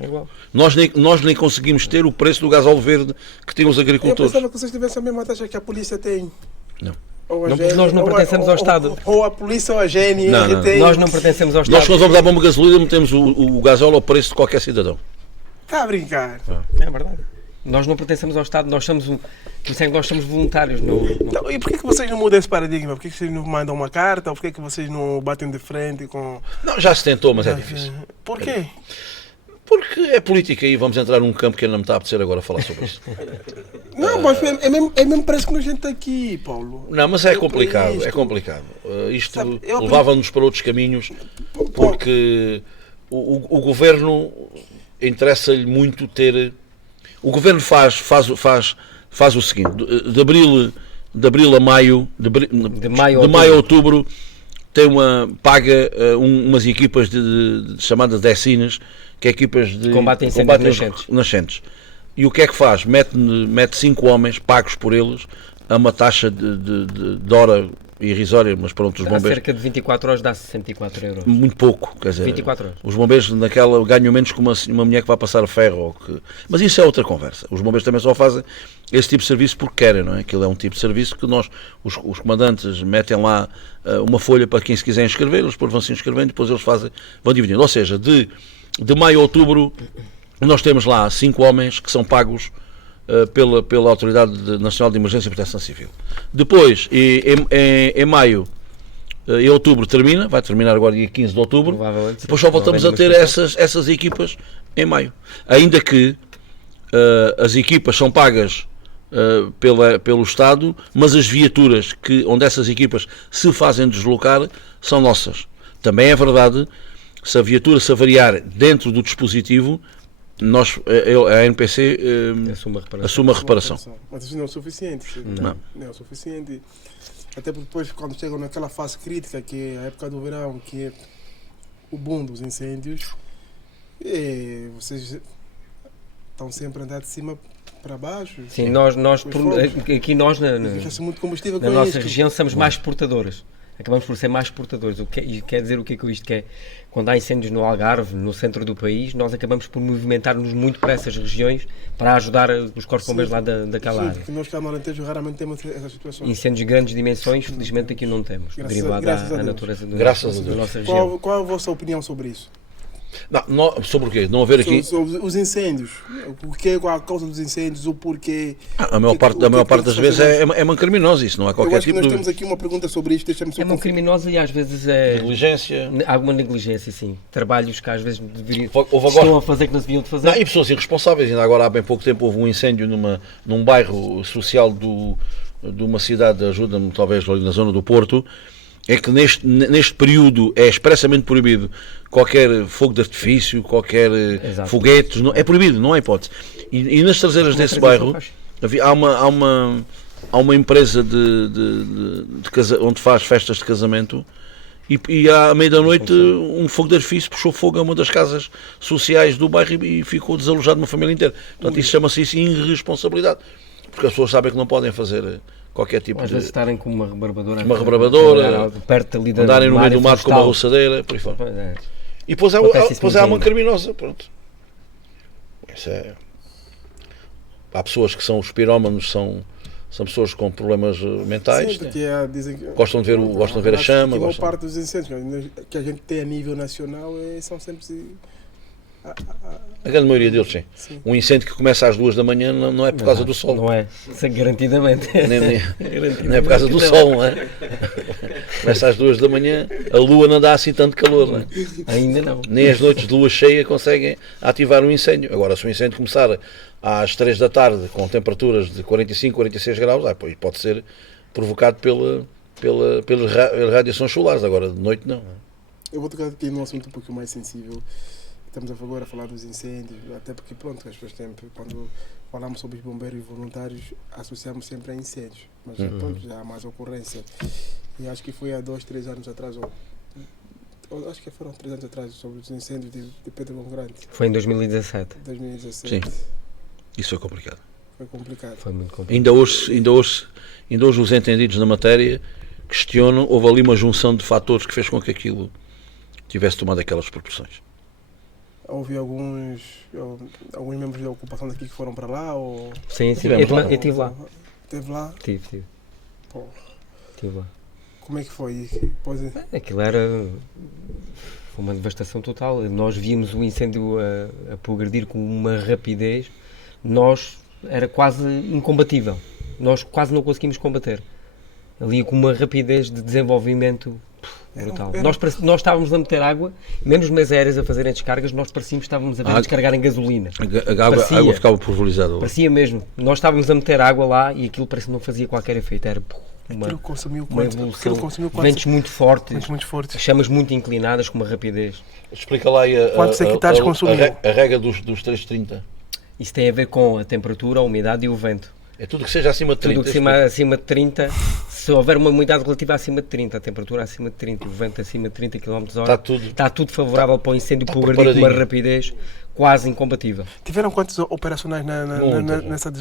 É igual. Nós nem conseguimos ter o preço do gasóleo verde que têm os Eu agricultores. pensava que vocês tivessem a mesma taxa que a polícia tem. Não. Ou a Não, GN, nós não ou a- pertencemos ao Estado. Ou a polícia ou a GNR Não, não. tem. Nós não pertencemos ao Nós, Estado. quando vamos à bomba de gasolina, metemos o gasóleo ao preço de qualquer cidadão. Está a brincar. É verdade. Nós não pertencemos ao Estado, nós somos por isso é que nós somos voluntários. Então, e por que vocês não mudam esse paradigma? Por que vocês não mandam uma carta? Ou por que vocês não batem de frente com. Não, já se tentou, mas é difícil. Por quê? Porque é política e vamos entrar num campo que ainda não me está a apetecer agora falar sobre isso. Não, mas é mesmo parece que a gente está aqui, Paulo. Não, mas é Eu complicado, isto. é complicado. Isto Sabe, eu- levava-nos para outros caminhos, porque o governo interessa-lhe muito ter. O governo faz o seguinte: de abril a maio, de maio a outubro, paga umas equipas chamadas DECINAs, que é equipas de combate a incêndios nascentes. E o que é que faz? Mete 5 homens, pagos por eles, a uma taxa de hora irrisória, mas pronto, os Há bombeiros... cerca de 24 horas dá 64 euros. Muito pouco, quer dizer... 24 horas. Os bombeiros naquela ganham menos que uma mulher que vai passar a ferro. Mas isso é outra conversa. Os bombeiros também só fazem esse tipo de serviço porque querem, não é? Aquilo é um tipo de serviço que os comandantes metem lá uma folha para quem se quiser inscrever, eles depois vão se inscrevendo, depois eles vão dividindo. Ou seja, de maio a outubro nós temos lá 5 homens que são pagos pela Autoridade Nacional de Emergência e Proteção Civil. Depois, em maio e outubro vai terminar agora dia 15 de outubro, Provavelmente, depois só voltamos a ter essas equipas em maio. Ainda que as equipas são pagas pelo Estado, mas as viaturas onde essas equipas se fazem deslocar são nossas. Também é verdade, se a viatura se avariar dentro do dispositivo, a NPC assume a reparação. Mas isso não é o suficiente. Não é o suficiente. Até porque depois, quando chegam naquela fase crítica, que é a época do verão, que é o boom dos incêndios, vocês estão sempre a andar de cima para baixo. Sim, aqui nós Fica-se muito combustível na com nossa isto. região somos mais exportadoras. acabamos por ser mais exportadores. E quer dizer o que é com isto? Que é, quando há incêndios no Algarve, no centro do país, nós acabamos por movimentar-nos muito para essas regiões para ajudar os corpos de bombeiros lá daquela área. Porque nós cá no Alentejo raramente temos essas situações. Incêndios de grandes dimensões, felizmente aqui não temos, derivado da natureza Graças a da Deus. nossa região. Qual a vossa opinião sobre isso? Sobre o quê? Não haver aqui... Sobre os incêndios. Qual a causa dos incêndios, o porquê? A maior parte das vezes é uma criminosa, isso não há Eu qualquer acho que tipo nós de... temos aqui uma pergunta sobre isto. Deixa-me só É uma criminosa e às vezes é... Negligência. Há alguma negligência, sim. Trabalhos que às vezes deveriam... Houve agora- estão a fazer que não deviam de fazer. Não, e pessoas irresponsáveis. Ainda agora há bem pouco tempo houve um incêndio num bairro social de uma cidade, ajuda-me talvez ali na zona do Porto, é que neste período é expressamente proibido qualquer fogo de artifício, qualquer Exato. foguetes, é proibido, não há hipótese. E nas traseiras desse bairro há uma empresa onde faz festas de casamento e à meia da noite um fogo de artifício puxou fogo a uma das casas sociais do bairro e ficou desalojado uma família inteira. Portanto, isso chama-se irresponsabilidade, porque as pessoas sabem que não podem fazer qualquer tipo Às de... vezes estarem com uma rebarbadora, perto ali andarem no meio do mato com uma roçadeira, por aí fora. E depois há uma criminosa, pronto. Há pessoas que são os pirómanos, são pessoas com problemas mentais, Sim, porque dizem que, gostam de ver a chama. A maior parte dos incêndios que a gente tem a nível nacional são sempre... A grande maioria deles, sim. Sim. Um incêndio que começa às 2 da manhã não é por causa do sol. Não é, garantidamente. Não é por causa do sol, não é? Começa às 2 da manhã, a lua não dá assim tanto calor, não é? Ainda não. Nem as noites de lua cheia conseguem ativar um incêndio. Agora, se o incêndio começar às 3 da tarde com temperaturas de 45, 46 graus, pode ser provocado pelas radiações solares. Agora, de noite, não. Eu vou tocar aqui num assunto um pouco mais sensível. Estamos agora a falar dos incêndios, até porque, pronto, as pessoas sempre, quando falamos sobre os bombeiros voluntários, associamos sempre a incêndios. Mas, pronto, já há mais ocorrência. E acho que foi há 2, 3 anos atrás, ou acho que foram 3 anos atrás, sobre os incêndios de Pedrógão Grande. Foi em 2017. 2017. Sim. Isso foi complicado. Foi complicado. Foi muito complicado. Ainda hoje os entendidos na matéria questionam, houve ali uma junção de fatores que fez com que aquilo tivesse tomado aquelas proporções. Houve alguns membros da ocupação daqui que foram para lá? Ou... Sim, eu estive lá. Esteve lá? Estive lá. Como é que foi? Aquilo foi uma devastação total. Nós víamos o incêndio a progredir com uma rapidez. Era quase incombatível. Nós quase não conseguimos combater. Ali com uma rapidez de desenvolvimento brutal. Nós estávamos a meter água, menos meias aéreas a fazerem descargas, nós parecíamos que estávamos a ver descargar em gasolina. A água ficava pulverizada. Parecia mesmo. Nós estávamos a meter água lá e aquilo parece que não fazia qualquer efeito. Era uma evolução, ventos muito fortes, chamas muito inclinadas com uma rapidez. Explica lá aí quantos hectares consumiu? A regra dos 330. Isso tem a ver com a temperatura, a umidade e o vento. É tudo que seja acima de 30. Tudo que acima de 30, se houver uma umidade relativa acima de 30, a temperatura acima de 30 e o vento acima de 30 km/h, está tudo favorável para o incêndio progredir com uma rapidez quase incompatível. Tiveram quantos operacionais nessa...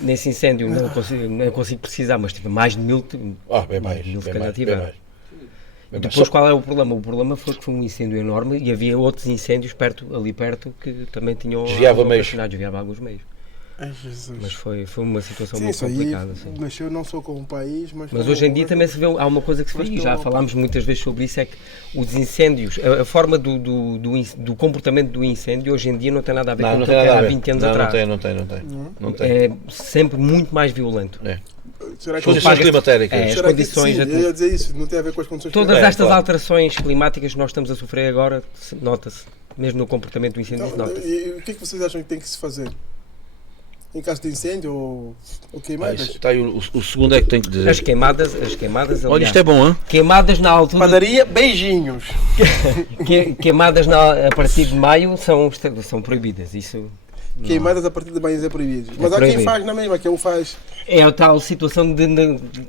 Nesse incêndio? Não consigo precisar, mas tive mais de 1000. Bem mais. Se calhar tiveram. Depois qual é o problema? O problema foi que foi um incêndio enorme e havia outros incêndios ali perto que também tinham desviava alguns meios. Ai, Jesus. Mas foi uma situação muito complicada. Sim, mexeu não só com o país, mas hoje em dia também se vê, há uma coisa que se vê, e já falámos muitas vezes sobre isso, é que os incêndios, a forma do comportamento do incêndio hoje em dia não tem nada a ver com o que era há 20 anos atrás. Não tem. É sempre muito mais violento. As condições climatéricas. As condições, sim, eu ia dizer isso, não tem a ver com as condições todas estas alterações climáticas que nós estamos a sofrer agora, nota-se, mesmo no comportamento do incêndio, nota-se. E o que é que vocês acham que tem que se fazer? Em caso de incêndio ou queimadas? O segundo é que tem que dizer. As queimadas Olha, isto é bom, hein? Queimadas na altura... Padaria, beijinhos! Queimadas a partir de maio são proibidas, isso... Queimadas a partir de maio é proibido. Mas há quem faz na mesma, quem o faz. É a tal situação de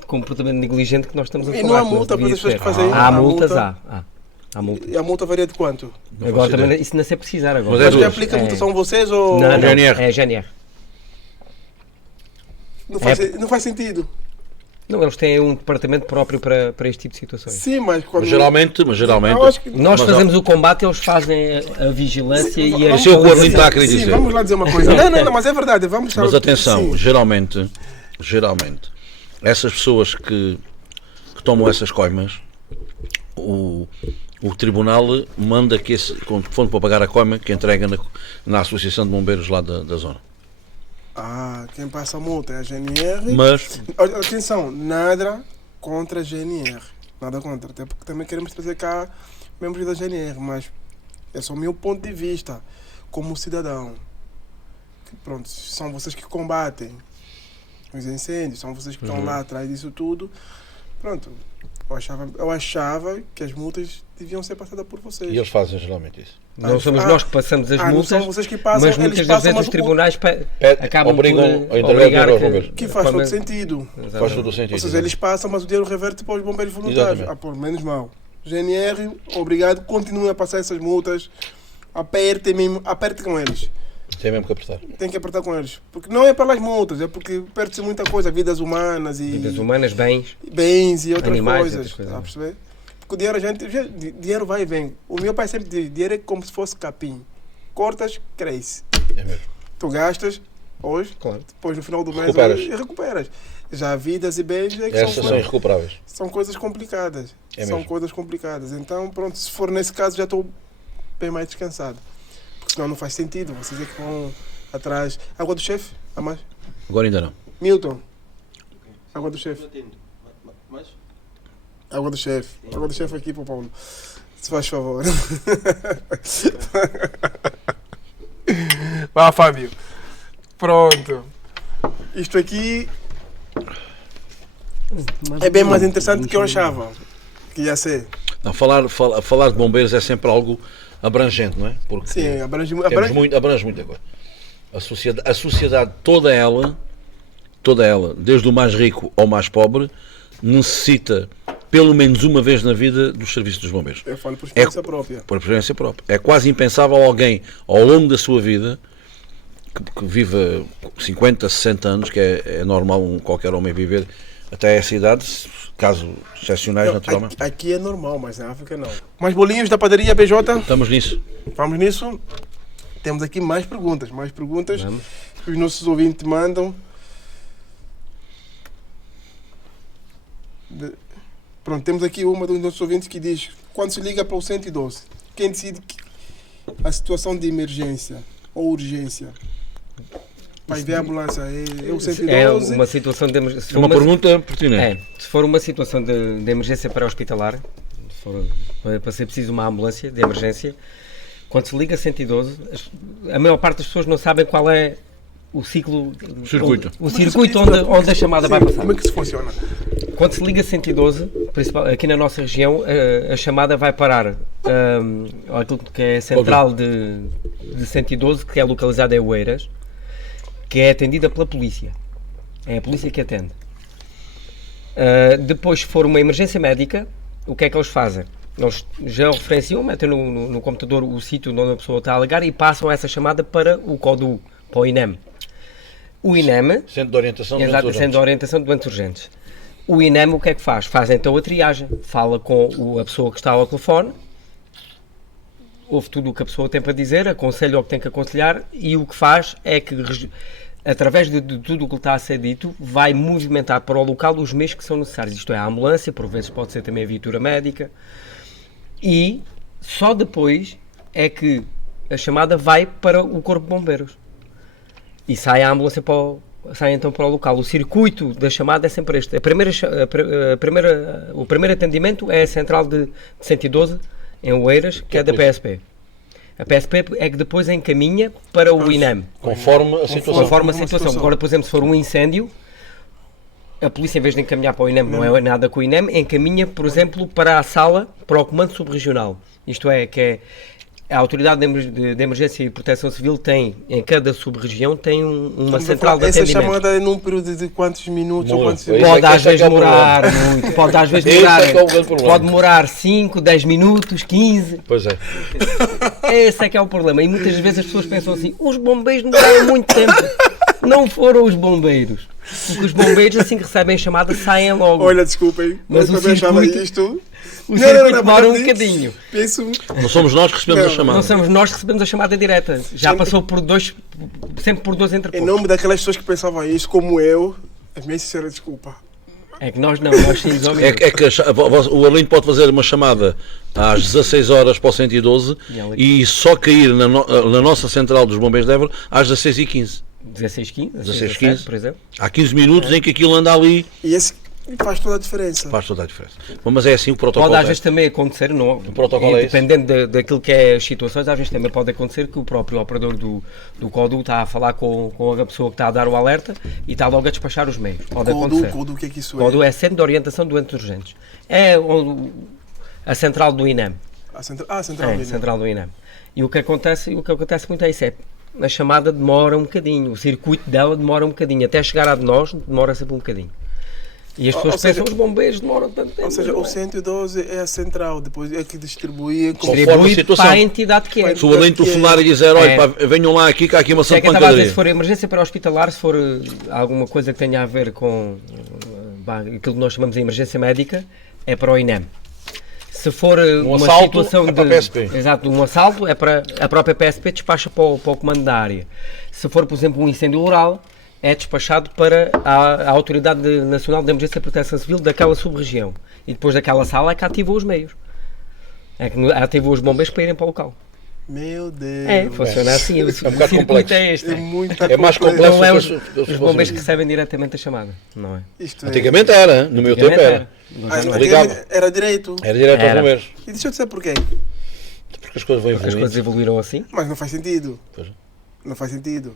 comportamento negligente que nós estamos a falar. E não há multa para as pessoas que fazem? Há multas, há multa. E a multa varia de quanto? Agora também, isso não sei precisar agora. Mas quem aplica a multa são vocês ou... Não, é GNR. Não faz sentido. Não, eles têm um departamento próprio para este tipo de situações. Sim, mas quando... Mas geralmente, Eu acho que- Nós fazemos o combate, eles fazem a vigilância e a... Mas o Arlindo está a querer Sim, dizer. vamos lá dizer uma coisa. Não, mas é verdade. Vamos Mas atenção, Sim. geralmente, essas pessoas que tomam essas coimas, o tribunal manda que, quando for para pagar a coima, que entrega na Associação de Bombeiros lá da zona. Quem passa a multa é a GNR. Mas, Atenção, nada contra a GNR. Nada contra. Até porque também queremos trazer cá membros da GNR. Mas é só o meu ponto de vista como cidadão. Que, pronto, são vocês que combatem os incêndios, são vocês que estão lá atrás disso tudo. Pronto, eu achava que as multas deviam ser passadas por vocês. e eles fazem geralmente isso. Não somos nós que passamos as não multas, são vocês que passam, mas muitas eles das passam, vezes mas os tribunais acabam obrigam por a entregar obrigar dinheiro aos bombeiros. que faz todo sentido. Faz todo o sentido. Ou seja, eles passam, mas o dinheiro reverte para os bombeiros voluntários. Exatamente. Pô, menos mal. GNR, obrigado, continuem a passar essas multas. Aperte com eles. Tem mesmo que apertar. Tem que apertar com eles. Porque não é pelas multas, é porque perde-se muita coisa, vidas humanas e vidas humanas, bens. bens e outras Animais e coisas. outras coisas. Tá a perceber? Porque o dinheiro, dinheiro vai e vem. O meu pai sempre diz, dinheiro é como se fosse capim. Cortas, cresce. É mesmo. Tu gastas hoje, Claro. depois no final do mês Recuperas. e recuperas. Já vidas e bens é que Essas são irrecuperáveis. são coisas complicadas. É São mesmo. coisas complicadas. Então, pronto, se for nesse caso, já estou bem mais descansado. Porque senão não faz sentido. Vocês é que vão atrás. Água do chefe? A mais? Agora ainda não. Milton. Água do chefe. Água do chefe. Água do chefe aqui para o Paulo. Se faz favor. Vá, Fábio. Pronto. Isto aqui é bem mais interessante do que eu achava que ia ser. Não, falar de bombeiros é sempre algo abrangente, não é? Porque Sim, abrange abrange muita coisa. A sociedade toda ela, desde o mais rico ao mais pobre, necessita pelo menos uma vez na vida dos serviços dos bombeiros. Eu falo por experiência própria. Por experiência própria. É quase impensável alguém, ao longo da sua vida, que viva 50, 60 anos, que é normal qualquer homem viver até essa idade, casos excepcionais, Não, naturalmente. aqui é normal, mas na África não. Mais bolinhos da padaria BJ? Estamos nisso. Vamos nisso? Temos aqui mais perguntas. Vamos. Que os nossos ouvintes mandam. Pronto, temos aqui uma dos nossos ouvintes que diz: quando se liga para o 112, quem decide a situação de emergência ou urgência? Vai ver a ambulância, é o 112? É uma situação de emergência. Uma pergunta pertinente. Se for uma situação de emergência pré-hospitalar, para ser preciso uma ambulância de emergência, quando se liga 112, a maior parte das pessoas não sabem qual é o ciclo, o circuito onde a chamada vai passar. Como é que isso funciona? Quando se liga 112, aqui na nossa região, a chamada vai parar aquilo que é a central de 112, que é localizada em Oeiras, que é atendida pela polícia. É a polícia que atende. Depois, se for uma emergência médica, o que é que eles fazem? Eles já referenciam, metem no computador o sítio onde a pessoa está a ligar e passam essa chamada para o CODU, para o INEM. O INEM... Centro de Orientação de Exato, Centro de Orientação de Doentes Urgentes. O INEM o que é que faz? Faz então a triagem. Fala com a pessoa que está ao telefone, ouve tudo o que a pessoa tem para dizer, aconselha o que tem que aconselhar e o que faz é que, através de tudo o que lhe está a ser dito, vai movimentar para o local os meios que são necessários. Isto é, a ambulância, por vezes pode ser também a viatura médica, e só depois é que a chamada vai para o Corpo de Bombeiros. E sai a ambulância sai então para o local. O circuito da chamada é sempre este. O primeiro atendimento é a central de 112 em Oeiras, que é da PSP. A PSP é que depois encaminha para o INEM. Conforme a situação. Conforme a situação. Agora, por exemplo, se for um incêndio, a polícia, em vez de encaminhar para o INEM, não é nada com o INEM, encaminha, por exemplo, para a sala, para o Comando Subregional. Isto é, que é a Autoridade de Emergência e Proteção Civil tem, em cada sub-região, tem uma central de atendimento. Essa chamada é num período de quantos minutos ou quantos segundos? Pode às vezes demorar muito, pode às vezes demorar 5, 10 minutos, 15. Pois é. Esse é que é o problema. E muitas vezes as pessoas pensam assim, os bombeiros demoraram muito tempo. Não foram os bombeiros. Porque os bombeiros, assim que recebem a chamada, saem logo. Olha, desculpem, Mas eu o também achava circuito- isto. O circuito demora um mas bocadinho. Penso, Não somos nós que recebemos Não, a chamada. Não somos nós que recebemos a chamada direta. Já Sempre- passou por dois, sempre por dois em entrepostos. nome daquelas pessoas que pensavam isto, como eu, a minha sincera desculpa. É que nós não, nós temos É, é que o Arlindo pode fazer uma chamada às 16 horas para o 112 e só cair na nossa central dos bombeiros de Évora às 16h15. 16h15, 16h15. por exemplo. Há 15 minutos em que aquilo anda ali. E esse faz toda a diferença. Faz toda a diferença. Bom, mas é assim o protocolo. Pode às é. vezes também acontecer, não, protocolo é esse? dependendo daquilo que é as situações, às vezes também pode acontecer que o próprio operador do CODU está a falar com a pessoa que está a dar o alerta e está logo a despachar os meios. Pode acontecer. Codu, o que é que isso CODU é Centro de Orientação de Doentes Urgentes. É a central do INEM. A central É, dele. central do INEM. E o que acontece muito é isso, a chamada demora um bocadinho, o circuito dela demora um bocadinho, até chegar à de nós demora sempre um bocadinho. E as pessoas Ou seja- pensam, os bombeiros demoram tanto tempo. Ou seja, não o é? 112 é a central, depois é que distribui. Conforme a Distribui situação. para a entidade que é. Se o Arlindo telefonar e dizer, olha, pá, venham lá aqui, que há aqui uma É ação de que eu estava a dizer, pancadaria. se for emergência pré-hospitalar, se for alguma coisa que tenha a ver com aquilo que nós chamamos de emergência médica, é para o INEM. Se for uma assalto, situação é para a PSP. Exato, um assalto, é para a própria PSP, despacha para o comando da área. Se for, por exemplo, um incêndio rural, é despachado para a Autoridade Nacional de Emergência e Proteção Civil daquela sub-região. E depois daquela sala é que ativou os meios. É que ativou os bombeiros para irem para o local. Meu Deus. É, funciona assim. O bocado circuito complexo. é este. É muito É mais complexo. complexo Não é que os bombeiros que recebem diretamente a chamada, não é? Isto Antigamente era, no meu tempo era. Agora já não é. Ligava. Era direito. Era direto aos Era. bombeiros. E deixa eu dizer porquê. Porque as coisas vão As coisas evoluindo. evoluíram assim. Mas não faz sentido. Pois. Não faz sentido.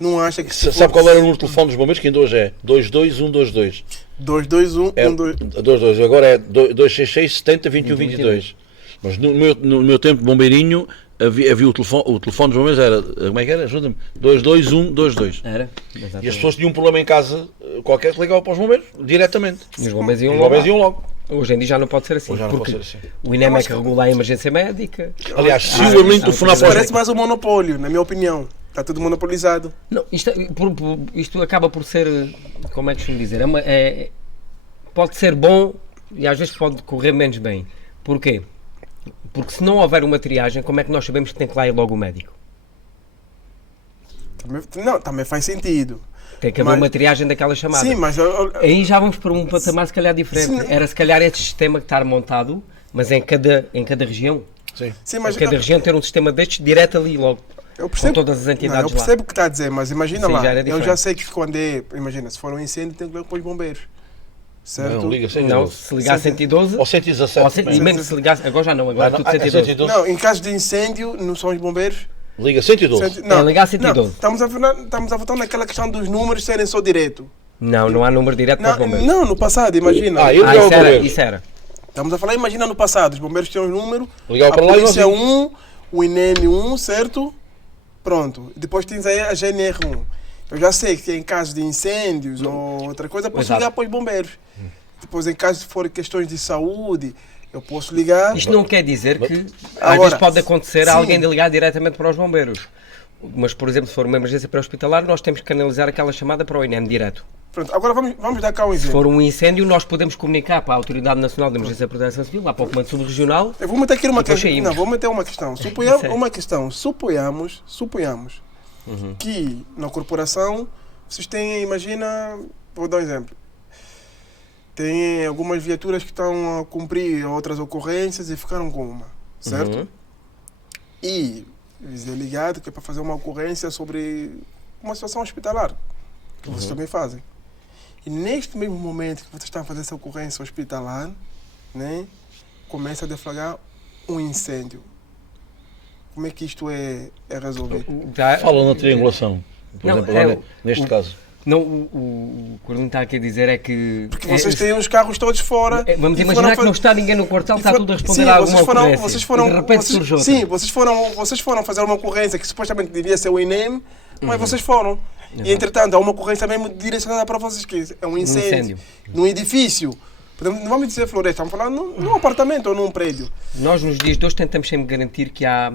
Não acha que Sabe qual era o número de telefone dos bombeiros? Que ainda hoje é 22122. 221 É, 12. 22. Agora é 266 70 21 22. Mas no meu tempo de bombeirinho havia o telefone dos bombeiros era, como é que era? Ajuda-me. 22122. Era. E as pessoas tinham um problema em casa qualquer que ligavam para os bombeiros diretamente. E os bombeiros E iam os logo. bombeiros iam logo. Hoje em dia já não pode ser assim. Hoje já não porque pode ser assim. o INEM é que regula a emergência médica. Aliás, se o Arlindo telefonar para os Parece mais um monopólio, na minha opinião. Está tudo monopolizado. Não, isto acaba por ser, como é que costumo dizer, pode ser bom e às vezes pode correr menos bem. Porquê? Porque se não houver uma triagem, como é que nós sabemos que tem que lá ir logo o médico? Também faz sentido. Tem que haver Mas- uma triagem daquela chamada. Sim, mas Aí já vamos para um patamar se calhar diferente. Sim. Era se calhar esse sistema que está montado, mas em cada região. Sim. sim, mas Cada região ter um sistema destes direto ali logo. eu percebo, com todas as entidades não, eu percebo o que está a dizer, mas imagina Sim, lá, já era eu diferente. já sei que quando imagina, se for um incêndio tem que ligar para os bombeiros. Certo? Não, liga Não, 112. se ligar 112, Ou 117. e mesmo se ligar, agora já não, agora é tudo é 112. 112. Não, em caso de incêndio, não são os bombeiros. Liga 112. É ligar 112. Não, estamos a votar naquela questão dos números serem só direto. Não há número direto para os bombeiros. Não, no passado, imagina. Ah, eu ligava Isso para era, bombeiros. isso era. Estamos a falar, imagina no passado, os bombeiros tinham os números, Ligava a para lá e polícia nós 1, o INEM 1, certo? Pronto. Depois tens aí a GNR1. Eu já sei que em caso de incêndios ou outra coisa, posso Exato. ligar para os bombeiros. Depois, em caso de for questões de saúde, eu posso ligar. Isto não quer dizer que às Agora, vezes pode acontecer sim. alguém de ligar diretamente para os bombeiros. Mas, por exemplo, se for uma emergência pré-hospitalar, nós temos que canalizar aquela chamada para o INEM direto. Pronto, agora vamos dar cá um Se exemplo. for um incêndio, nós podemos comunicar para a Autoridade Nacional de Emergência e Proteção Civil, lá para o Comando Subregional. Eu vou meter aqui uma Depois questão. saímos. Não, vou meter uma questão. Suponhamos que na corporação vocês têm, imagina, vou dar um exemplo. Tem algumas viaturas que estão a cumprir outras ocorrências e ficaram com uma, certo? Uhum. E eles é ligado que é para fazer uma ocorrência sobre uma situação hospitalar, que vocês também fazem. E neste mesmo momento que vocês estão a fazer essa ocorrência hospitalar, né, começa a deflagrar um incêndio. Como é que isto é resolvido? Fala na triangulação. Por Não, exemplo, lá é neste caso. Não, o que o Arlindo está aqui a dizer é que... Porque vocês têm os carros todos fora. Vamos e imaginar foram que não fa- está ninguém no quartel, e está for- tudo a responder sim, a alguma ocorrência. vocês foram, E de repente surge outra. sim, vocês foram fazer uma ocorrência que supostamente devia ser o INEM, mas vocês foram. E entretanto, há uma ocorrência mesmo direcionada para vocês, que é um incêndio. Num edifício. Portanto, não vamos dizer floresta, estamos falando num apartamento ou num prédio. Nós nos dias de hoje tentamos sempre garantir que há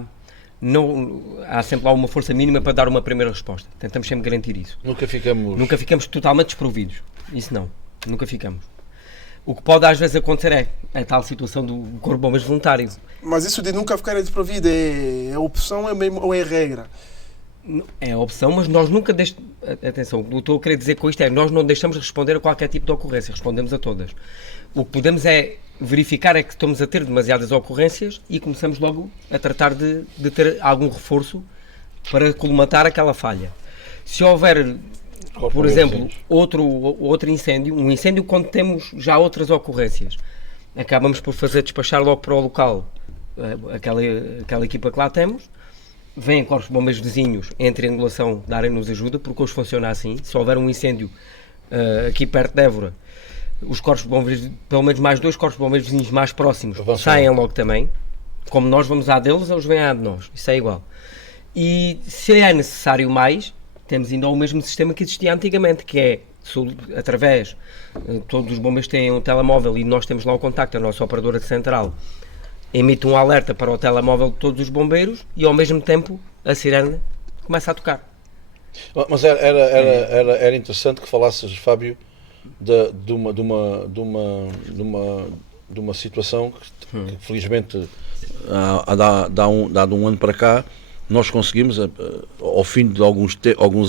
há sempre lá uma força mínima para dar uma primeira resposta. Tentamos sempre garantir isso. Nunca ficamos totalmente desprovidos. Isso não. Nunca ficamos. O que pode às vezes acontecer é a tal situação do Corpo de Bombeiros voluntário. Mas isso de nunca ficar desprovido é opção ou é regra? É a opção, mas nós nunca atenção, o que eu estou a querer dizer com isto é nós não deixamos de responder a qualquer tipo de ocorrência, respondemos a todas. O que podemos é verificar é que estamos a ter demasiadas ocorrências e começamos logo a tratar de ter algum reforço para colmatar aquela falha. Se houver, por exemplo, outro incêndio, um incêndio quando temos já outras ocorrências, acabamos por fazer despachar logo para o local aquela equipa que lá temos, vêm corpos de bombeiros vizinhos em triangulação darem-nos ajuda, porque hoje funciona assim. Se houver um incêndio aqui perto de Évora, os corpos de bombeiros, pelo menos mais 2 corpos de bombeiros vizinhos mais próximos, saem logo também. Como nós vamos à deles, eles vêm à de nós. Isso é igual. E se é necessário mais, temos ainda o mesmo sistema que existia antigamente, que é através, todos os bombeiros têm um telemóvel e nós temos lá o contacto, a nossa operadora central emite um alerta para o telemóvel de todos os bombeiros e ao mesmo tempo a sirene começa a tocar. Mas era interessante que falasses, Fábio, de uma situação que felizmente há um ano para cá nós conseguimos, ao fim de alguns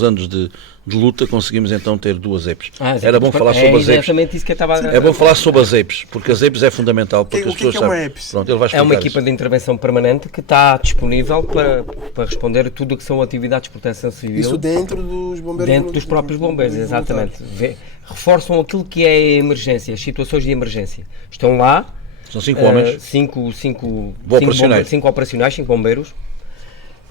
anos de luta, conseguimos então ter 2 EPs. Era bom falar sobre as EPs. Exatamente isso que eu estava É bom falar sobre as EPs, porque as EPs é fundamental. Porque as pessoas sabem. Pronto, ele vai explicar. É uma equipa de intervenção permanente que está disponível para responder a tudo o que são atividades de proteção civil. Isso dentro dos bombeiros? Dentro dos próprios bombeiros, exatamente. Reforçam aquilo que é a emergência, as situações de emergência. Estão lá. São 5 homens. 5 operacionais, 5 bombeiros.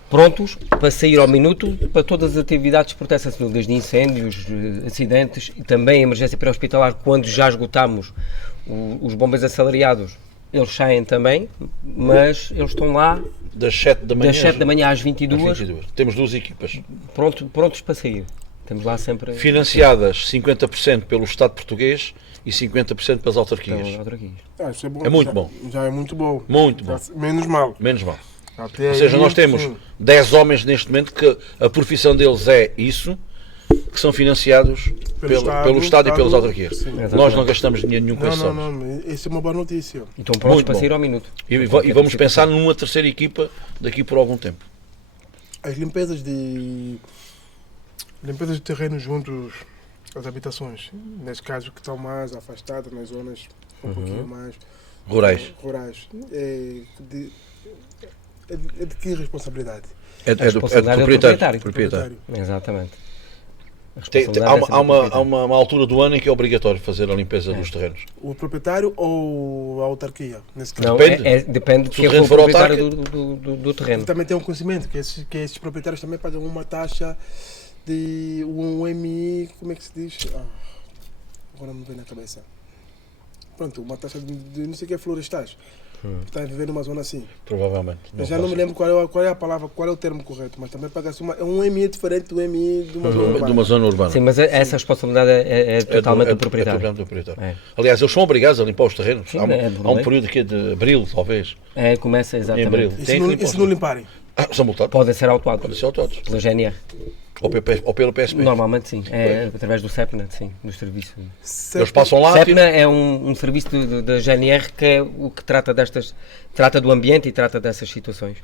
Prontos para sair ao minuto para todas as atividades de proteção civil, desde incêndios, acidentes e também emergência pré-hospitalar, quando já esgotamos os bombeiros assalariados, eles saem também, mas eles estão lá das 7 da manhã às 22. Temos 2 equipas. Prontos para sair. Temos lá sempre... Financiadas 50% pelo Estado português e 50% pelas autarquias. Isso é bom. É muito bom. Já é muito bom. Muito bom. Menos mal. Ou seja, nós temos 10 homens neste momento que a profissão deles é isso, que são financiados pelo Estado e pelas autarquias. Nós não gastamos dinheiro nenhum com isso. Não, isso é uma boa notícia. Então prontos para sair ao minuto. E vamos pensar numa terceira equipa daqui por algum tempo. As limpezas de terreno juntos às habitações, nesse caso que estão mais afastadas, nas zonas um pouquinho mais rurais. É de que responsabilidade? É do proprietário. Exatamente. Há uma altura do ano em que é obrigatório fazer a limpeza dos terrenos. O proprietário ou a autarquia? Nesse caso? Não, depende de quem for o proprietário do terreno. Também tem um conhecimento que esses proprietários também pagam uma taxa de um MI, como é que se diz? Agora não me vem na cabeça. Pronto, uma taxa de não sei o que é florestais. Está a viver numa zona assim. Provavelmente. Eu já não me lembro qual é a palavra, qual é o termo correto, mas também paga-se um MI diferente do MI de uma zona urbana. Sim, mas essa responsabilidade é totalmente do proprietário. É. Aliás, eles são obrigados a limpar os terrenos. Sim, há um período aqui de abril, talvez. Começa exatamente. Em abril. E se não limparem? São multados. Podem ser autuados. Pela GNR. Ou pelo PSP? Normalmente sim, através do CEPNA, sim, do serviço. Eles passam lá... CEPNA é um serviço da GNR que é o que trata do ambiente e trata dessas situações.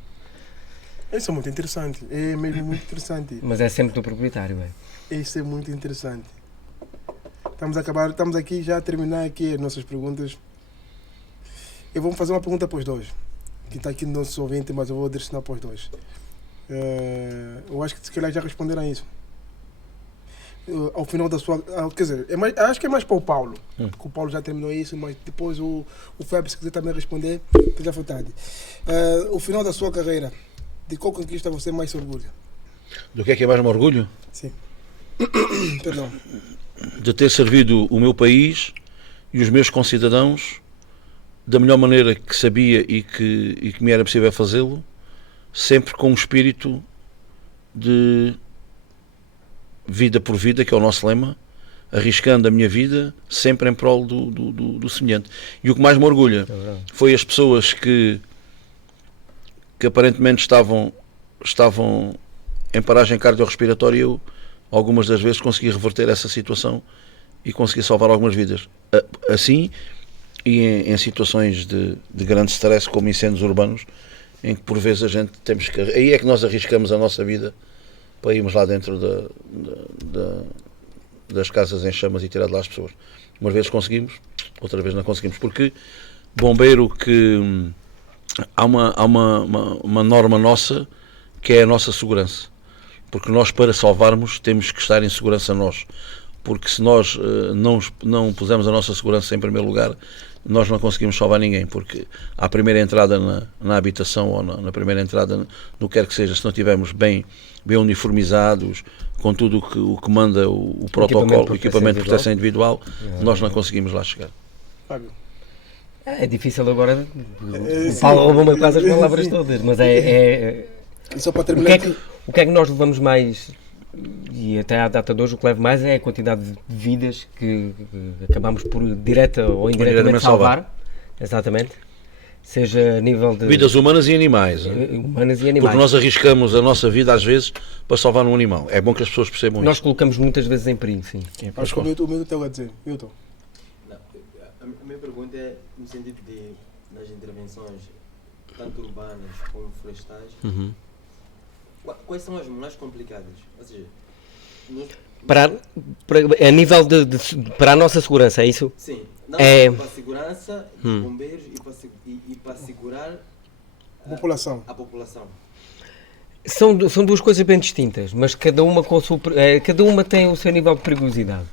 Isso é muito interessante, é mesmo muito interessante. Mas é sempre do proprietário, Isso é muito interessante. Estamos aqui já a terminar aqui as nossas perguntas. Eu vou fazer uma pergunta para os dois, que está aqui no nosso ouvinte, mas eu vou direcionar para os dois. Eu acho que se calhar já responderam a isso. Ao final da sua... Quer dizer, acho que é mais para o Paulo, porque o Paulo já terminou isso, mas depois o Fábio, se quiser também responder, fica à vontade. O final da sua carreira, de qual conquista você mais se orgulha? Do que é mais me orgulho? Sim. Perdão. De ter servido o meu país e os meus concidadãos da melhor maneira que sabia e que me era possível fazê-lo, sempre com um espírito de vida por vida, que é o nosso lema, arriscando a minha vida sempre em prol do semelhante. E o que mais me orgulha foi as pessoas que aparentemente estavam estavam em paragem cardiorrespiratória, eu algumas das vezes consegui reverter essa situação e consegui salvar algumas vidas. Assim, e em situações de grande stress, como incêndios urbanos, em que por vezes a gente temos que... Aí é que nós arriscamos a nossa vida para irmos lá dentro das casas em chamas e tirar de lá as pessoas. Umas vezes conseguimos, outra vez não conseguimos, porque bombeiro que... Há uma norma nossa que é a nossa segurança, porque nós, para salvarmos, temos que estar em segurança nós, porque se nós não pusermos a nossa segurança em primeiro lugar, nós não conseguimos salvar ninguém, porque à primeira entrada na habitação ou na primeira entrada no que quer que seja, se não estivermos bem uniformizados, com tudo o que manda o protocolo, o equipamento de proteção individual, nós não conseguimos lá chegar. Fábio. É difícil agora, o Paulo roubou-me quase as palavras todas, mas Só para terminar o que é que nós levamos mais, e até à data de hoje o que leva mais é a quantidade de vidas que acabamos por direta ou indiretamente salvar. Exatamente. Seja a nível de... Vidas humanas e animais. Humanas e animais. Porque nós arriscamos a nossa vida às vezes para salvar um animal. É bom que as pessoas percebam nós isso. colocamos muitas vezes em perigo, sim. Acho que o meu tem a dizer. Milton. A minha pergunta é no sentido de, nas intervenções, tanto urbanas como florestais, quais são as mais complicadas? Ou seja, a nível para a nossa segurança, é isso? sim, não para a segurança dos bombeiros e para segurar A população. São duas coisas bem distintas, mas cada uma tem o seu nível de perigosidade.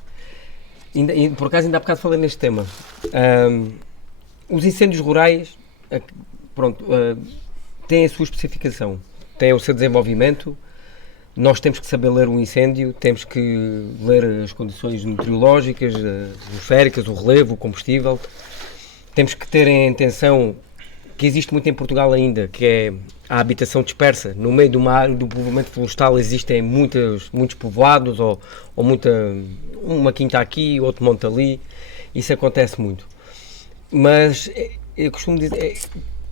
Por acaso, ainda há bocado falei neste tema. Os incêndios rurais, têm a sua especificação, têm o seu desenvolvimento. Nós temos que saber ler um incêndio, temos que ler as condições meteorológicas, atmosféricas, o relevo, o combustível. Temos que ter em atenção que existe muito em Portugal ainda, que é a habitação dispersa. No meio de uma área do povoamento florestal existem muitos povoados, ou uma quinta aqui, outro monte ali. Isso acontece muito. Mas eu costumo dizer,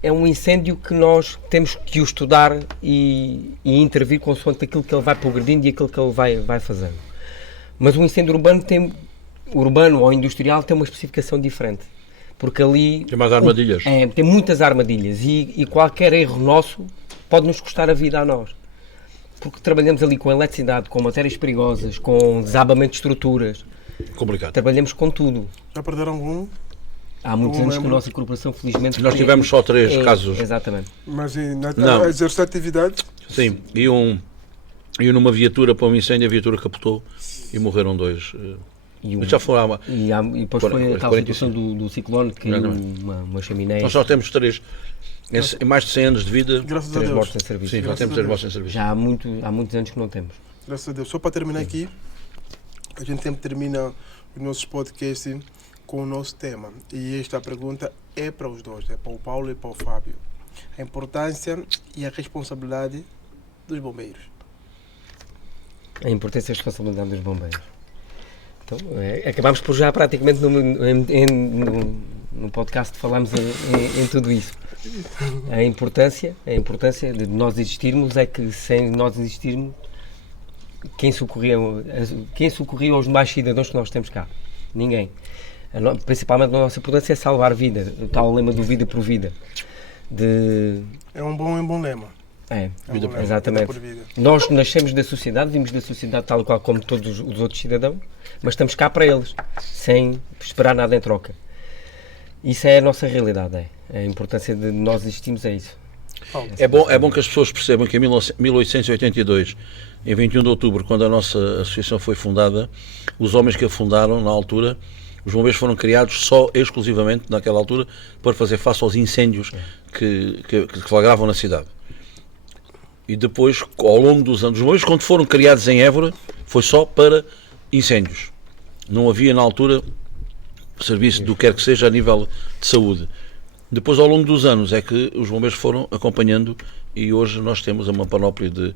é um incêndio que nós temos que o estudar e intervir consoante aquilo que ele vai progredindo e aquilo que ele vai fazendo. Mas o incêndio urbano ou industrial tem uma especificação diferente. Porque ali... Tem mais armadilhas. Tem muitas armadilhas e qualquer erro nosso pode nos custar a vida a nós. Porque trabalhamos ali com eletricidade, com matérias perigosas, com desabamento de estruturas. Complicado. Trabalhamos com tudo. Já perderam algum? Há muitos anos que a nossa corporação, felizmente... Nós tivemos só 3 casos. Exatamente. Mas Não. a exercer atividade? Sim, iam numa viatura para um incêndio, a viatura capotou e morreram 2. Já foram e depois foi a tal situação do ciclone, que caiu uma chaminé. Nós só temos 3. Em mais de 100 anos de vida, Graças a 3 Deus. mortes em serviço. sim, já temos 3 mortes em serviço. Já há muitos anos que não temos. Graças a Deus. Só para terminar aqui, a gente sempre termina os nossos podcasts com o nosso tema. E esta pergunta é para os dois, é para o Paulo e para o Fábio. A importância e a responsabilidade dos bombeiros. A importância e a responsabilidade dos bombeiros. Então, acabámos por já praticamente no podcast falámos em tudo isso. A importância de nós existirmos é que sem nós existirmos, quem socorria os demais cidadãos que nós temos cá? Ninguém. Principalmente a nossa importância é salvar vida, o tal lema do vida por vida. É um bom lema. Vida por exatamente. vida. Nós nascemos da sociedade, vimos da sociedade tal qual como todos os outros cidadãos, mas estamos cá para eles, sem esperar nada em troca. Isso é a nossa realidade, A importância de nós existirmos é isso. É bom que as pessoas percebam que em 1882, em 21 de outubro, quando a nossa associação foi fundada, os homens que a fundaram, na altura, os bombeiros foram criados só, exclusivamente, naquela altura, para fazer face aos incêndios que flagravam na cidade. E depois, ao longo dos anos, os bombeiros, quando foram criados em Évora, foi só para incêndios. Não havia, na altura, serviço do que quer que seja a nível de saúde. Depois, ao longo dos anos, é que os bombeiros foram acompanhando e hoje nós temos uma panóplia de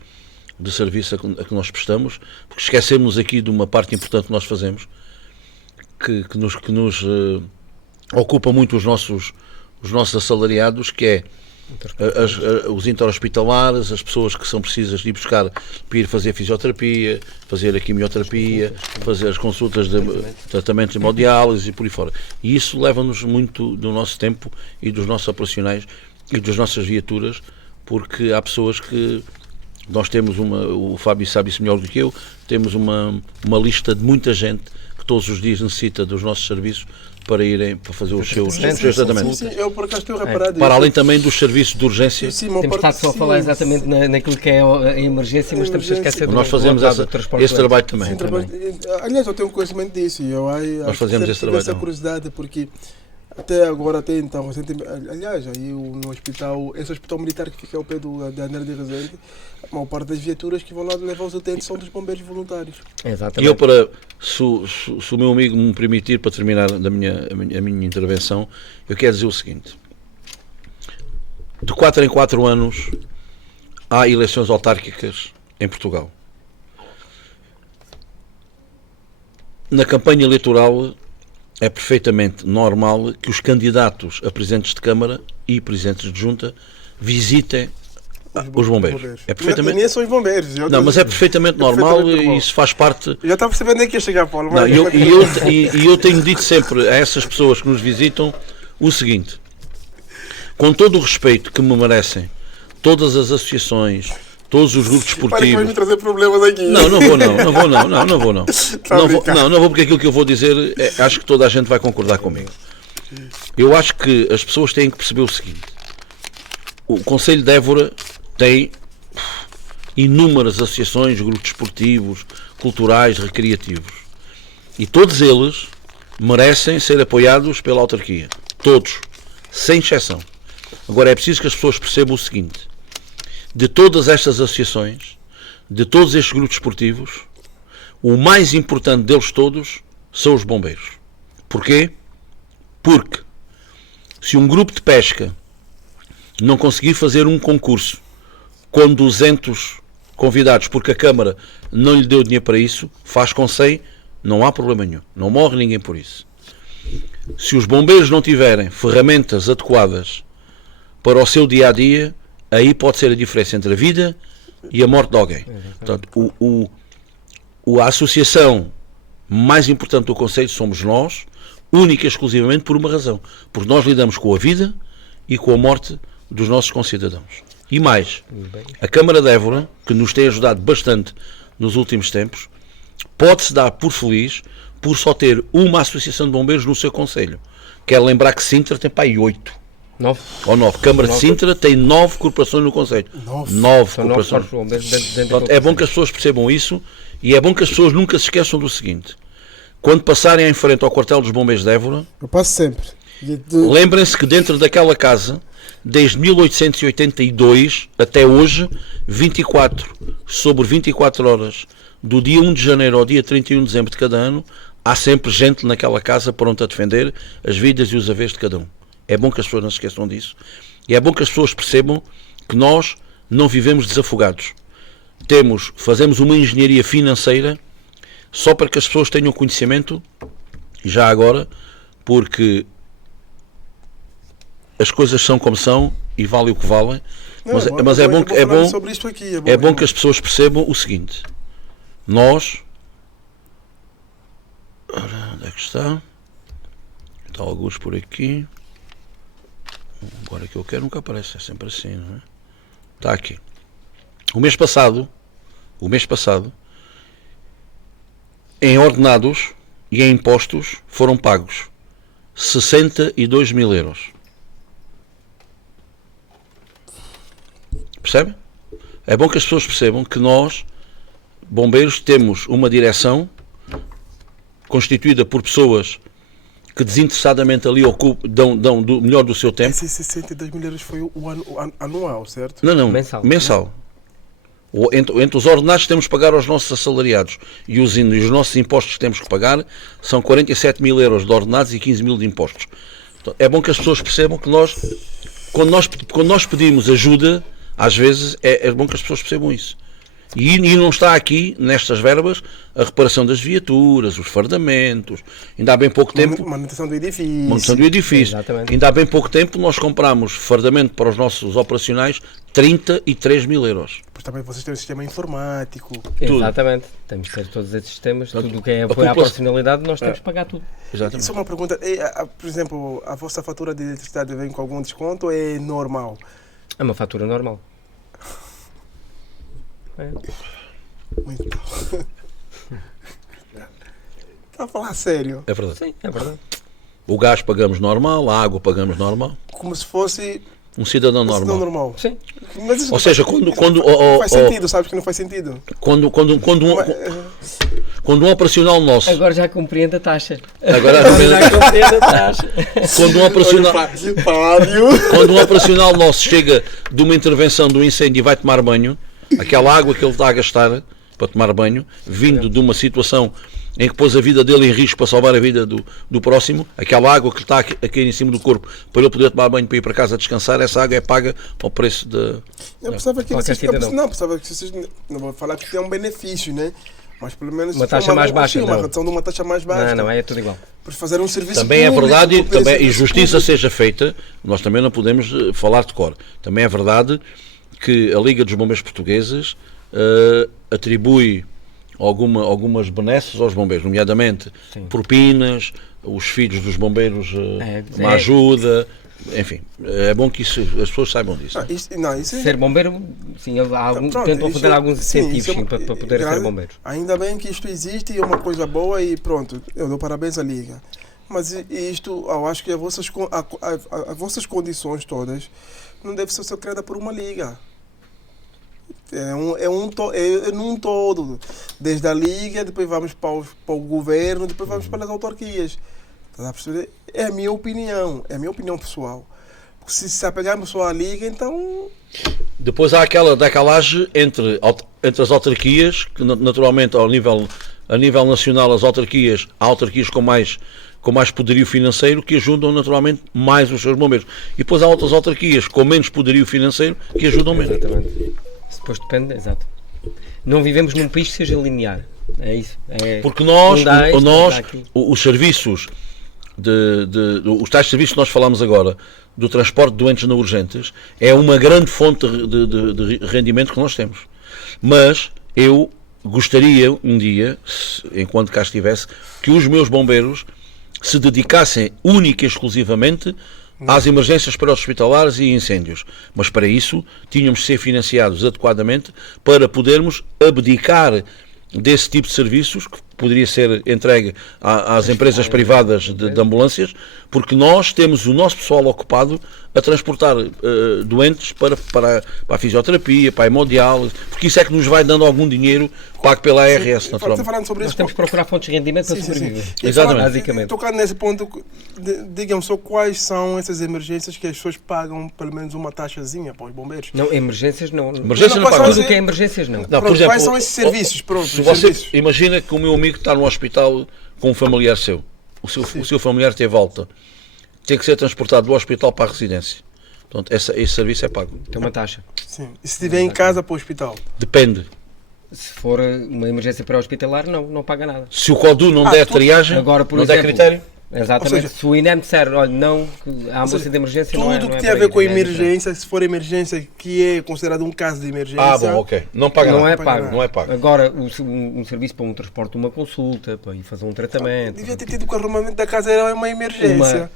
serviço a que nós prestamos, porque esquecemos aqui de uma parte importante que nós fazemos, que nos ocupa muito os nossos assalariados, que é os interhospitalares, as pessoas que são precisas de ir buscar para ir fazer fisioterapia, fazer a quimioterapia, fazer as consultas de tratamentos de hemodiálise e por aí fora. E isso leva-nos muito do nosso tempo e dos nossos operacionais e das nossas viaturas, porque há pessoas que nós temos o Fábio sabe isso melhor do que eu, temos uma lista de muita gente que todos os dias necessita dos nossos serviços para irem para fazer os seus tratamentos. Sim, eu por acaso tenho reparado para além também dos serviços de urgência. Temos estado só a falar exatamente naquilo que é a emergência, mas estamos a esquecer nós fazemos esse trabalho também. Aliás, eu tenho conhecimento disso. Nós fazemos esse trabalho. Essa curiosidade, porque até agora, até então, aliás, aí no hospital, esse hospital militar que fica ao pé da André de Rezende, a maior parte das viaturas que vão lá levar os utentes são dos bombeiros voluntários. Exatamente. E eu, se o meu amigo me permitir, para terminar a minha intervenção, eu quero dizer o seguinte: de 4 em 4 anos há eleições autárquicas em Portugal. Na campanha eleitoral é perfeitamente normal que os candidatos a presidentes de Câmara e presidentes de Junta visitem os bombeiros. É perfeitamente... Nem são os bombeiros. Não, mas é perfeitamente normal e isso faz parte... Eu já estava percebendo que ia chegar, Paulo. Não, e eu tenho dito sempre a essas pessoas que nos visitam o seguinte: com todo o respeito que me merecem todas as associações, todos os grupos esportivos... Para me trazer problemas aqui. Não vou, porque aquilo que eu vou dizer, acho que toda a gente vai concordar comigo. Eu acho que as pessoas têm que perceber o seguinte: o Conselho de Évora tem inúmeras associações, grupos esportivos, culturais, recreativos, e todos eles merecem ser apoiados pela autarquia. Todos, sem exceção. Agora é preciso que as pessoas percebam o seguinte: de todas estas associações, de todos estes grupos esportivos, o mais importante deles todos são os bombeiros. Porquê? Porque se um grupo de pesca não conseguir fazer um concurso com 200 convidados porque a Câmara não lhe deu dinheiro para isso, faz com 100, não há problema nenhum. Não morre ninguém por isso. Se os bombeiros não tiverem ferramentas adequadas para o seu dia-a-dia, aí pode ser a diferença entre a vida e a morte de alguém. Portanto, a associação mais importante do Conselho somos nós, única e exclusivamente por uma razão. Porque nós lidamos com a vida e com a morte dos nossos concidadãos. E mais, a Câmara de Évora, que nos tem ajudado bastante nos últimos tempos, pode-se dar por feliz por só ter uma associação de bombeiros no seu Conselho. Quero lembrar que Sintra tem para aí 8. 9. Ou 9. Câmara de Sintra tem 9 corporações no Conselho. 9 corporações. Portanto, é bom que as pessoas percebam isso e é bom que as pessoas nunca se esqueçam do seguinte: quando passarem em frente ao quartel dos bombeiros de Évora, eu passo sempre. Lembrem-se que dentro daquela casa, desde 1882 até hoje, 24 horas, do dia 1 de janeiro ao dia 31 de dezembro de cada ano, há sempre gente naquela casa pronta a defender as vidas e os haveres de cada um. É bom que as pessoas não se esqueçam disso. E é bom que as pessoas percebam que nós não vivemos desafogados. Fazemos uma engenharia financeira só para que as pessoas tenham conhecimento, já agora, porque as coisas são como são e valem o que valem, mas é bom que as pessoas percebam o seguinte: nós... Ora, onde é que está? Está alguns por aqui. Agora que eu quero nunca aparece, é sempre assim, não é? Está aqui. O mês passado, em ordenados e em impostos foram pagos 62 mil euros. Percebe? É bom que as pessoas percebam que nós, bombeiros, temos uma direção constituída por pessoas que desinteressadamente ali dão do melhor do seu tempo. Esses 62 mil euros foi o anual, certo? Não, mensal. Entre os ordenados que temos que pagar aos nossos assalariados e os nossos impostos que temos que pagar, são 47 mil euros de ordenados e 15 mil de impostos. Então, é bom que as pessoas percebam que quando nós pedimos ajuda, às vezes é bom que as pessoas percebam isso. E não está aqui, nestas verbas, a reparação das viaturas, os fardamentos. Ainda há bem pouco tempo... Manutenção do edifício. Manutenção do edifício. Exatamente. Ainda há bem pouco tempo nós comprámos fardamento para os nossos operacionais 33 mil euros. Pois também vocês têm um sistema informático. Exatamente. Temos que ter todos esses sistemas. Tudo o que é apoio à população- operacionalidade, nós temos que pagar tudo. Exatamente. Só uma pergunta, por exemplo, a vossa fatura de eletricidade vem com algum desconto ou é normal? É uma fatura normal. É. Muito bom. Está a falar sério? É verdade. Sim, é verdade. O gás pagamos normal, a água pagamos normal. Como se fosse Um cidadão não normal. normal. Sim. Mas isso Ou seja, quando não faz sentido, sabes que não faz sentido. quando um operacional nosso, Agora já compreendo a taxa. agora Já compreendo a taxa. quando um operacional, Fábio. quando um operacional nosso chega de uma intervenção de um incêndio e vai tomar banho, aquela água que ele está a gastar para tomar banho, vindo de uma situação em que pôs a vida dele em risco para salvar a vida do próximo, aquela água que está a cair em cima do corpo para ele poder tomar banho para ir para casa descansar, essa água é paga ao preço de... Eu pensava que Qualquer vocês, cidadão. não, pensava que vocês, não vou falar que tem um benefício, né? Mas pelo menos Uma taxa mais baixa, uma não. redução de uma taxa mais baixa. Não, é tudo igual. Por fazer um serviço Também é público, verdade, por ter também, e serviço justiça público. seja feita, nós também não podemos falar de cor. Também é verdade que a Liga dos Bombeiros Portugueses atribui algumas benesses aos bombeiros, nomeadamente Sim. propinas, os filhos dos bombeiros, uma é. ajuda, enfim, é bom que as pessoas saibam disso. Isso é- Ser bombeiro, sim, Pronto, tentam isso fazer é- alguns sim, incentivos isso é sim, uma- para poder ser bombeiro. Ainda bem que isto existe e é uma coisa boa e pronto, eu dou parabéns à Liga. Mas isto, eu acho que as vossas condições todas não devem ser só criadas por uma Liga. É num todo. Desde a Liga, depois vamos para o governo, depois vamos para as autarquias. Tá a perceber? É a minha opinião pessoal. Se apegarmos só à Liga, então Depois há aquela decalagem entre as autarquias, que naturalmente a nível nacional há autarquias com mais poderio financeiro que ajudam naturalmente mais os seus bombeiros. E depois há outras autarquias com menos poderio financeiro que ajudam menos. Exatamente. Isso depois depende, exato. Não vivemos num país que seja linear. É isso. Porque nós, não dá isto, não dá aquilo. os serviços, os tais serviços que nós falamos agora, do transporte de doentes não urgentes, é uma grande fonte de rendimento que nós temos. Mas eu gostaria um dia, enquanto cá estivesse, que os meus bombeiros se dedicassem única e exclusivamente às emergências pré-hospitalares e incêndios. Mas para isso tínhamos de ser financiados adequadamente para podermos abdicar desse tipo de serviços que poderia ser entregue às empresas privadas de ambulâncias, porque nós temos o nosso pessoal ocupado a transportar doentes para a fisioterapia, para a hemodiálise, porque isso é que nos vai dando algum dinheiro pago pela ARS, naturalmente. falando sobre Nós isso. temos que procurar fontes de rendimento para Sim. sobreviver. Exatamente. Basicamente. Tocando nesse ponto, digam só quais são essas emergências que as pessoas pagam pelo menos uma taxazinha para os bombeiros. Não, emergências não. Emergências não Não, pagam. Tudo o que é emergências não. Não, Pronto, por exemplo, quais são esses serviços? Pronto, se os você serviços. imagina que o meu amigo está no hospital com um familiar seu, o seu familiar teve alta, tem que ser transportado do hospital para a residência. Portanto, esse serviço é pago. Tem uma taxa. Sim. E se estiver em casa para o hospital? Depende. Se for uma emergência pré-hospitalar, não paga nada. Se o CODU não der triagem, Agora, por não der exemplo, critério, Exatamente. Ou seja, se o INEM disser, olha, não, que a ambulância de emergência não é. Tudo não que é tem a para ver ir, com é diferente. emergência, se for emergência que é considerado um caso de emergência. ah, bom, ok. Não paga Não nada. é pago. Não é pago. Agora, um serviço para um transporte, uma consulta, para ir fazer um tratamento. Devia ter tido que o arrumamento da casa era uma emergência.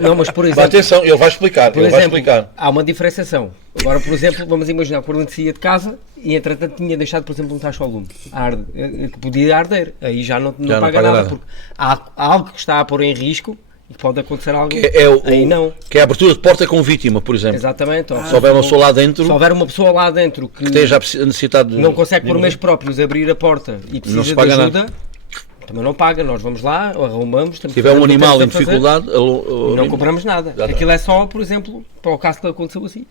Não, mas por Mas exemplo, atenção, ele vai explicar. por Ele vai exemplo explicar. há uma diferenciação. Agora, por exemplo, vamos imaginar que o Bruno saía de casa e, entretanto, tinha deixado, por exemplo, um tacho ao lume, que podia arder. Aí já não paga nada, porque há algo que está a pôr em risco e pode acontecer algo. Aí não. Que é a abertura de porta com vítima, por exemplo. Exatamente. Se houver uma pessoa lá dentro, Se houver uma pessoa lá dentro que esteja a necessidade de... não consegue por meios próprios abrir a porta e Não precisa se de paga ajuda, nada. também não paga. Nós vamos lá, arrumamos. Se tiver um animal em dificuldade... não compramos nada. Exatamente. Aquilo é só, por exemplo, para o caso que aconteceu assim.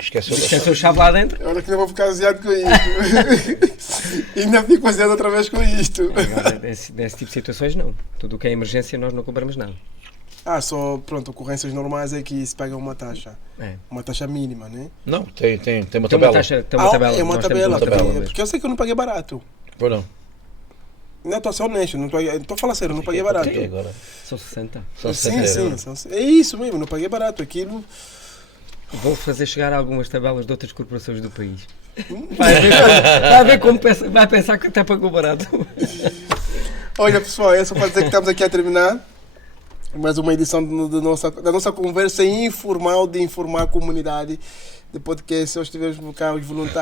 Esqueceu Esqueceu a chave lá dentro. Olha que eu vou ficar aziado com isto. Ainda fico aziado outra vez com isto. Agora, desse tipo de situações, não. Tudo o que é emergência, nós não compramos nada. Só, pronto, ocorrências normais é que se paga uma taxa. Uma taxa mínima, né? Não, tem uma Tem uma tabela. tabela. É uma Nós temos tabela, tabela mesmo. porque eu sei que eu não paguei barato. Pois não. Não, estou a ser honesto, estou a falar sério, não paguei barato. Ok, agora. São 60. Só Sim, 60 sim, euros. é isso mesmo, não paguei barato. Aquilo. Vou fazer chegar algumas tabelas de outras corporações do país. Vai ver como vai pensar que até pagou barato. Olha, pessoal, é só para dizer que estamos aqui a terminar mais uma edição da nossa conversa informal de informar a comunidade de podcast. Nós tivemos cá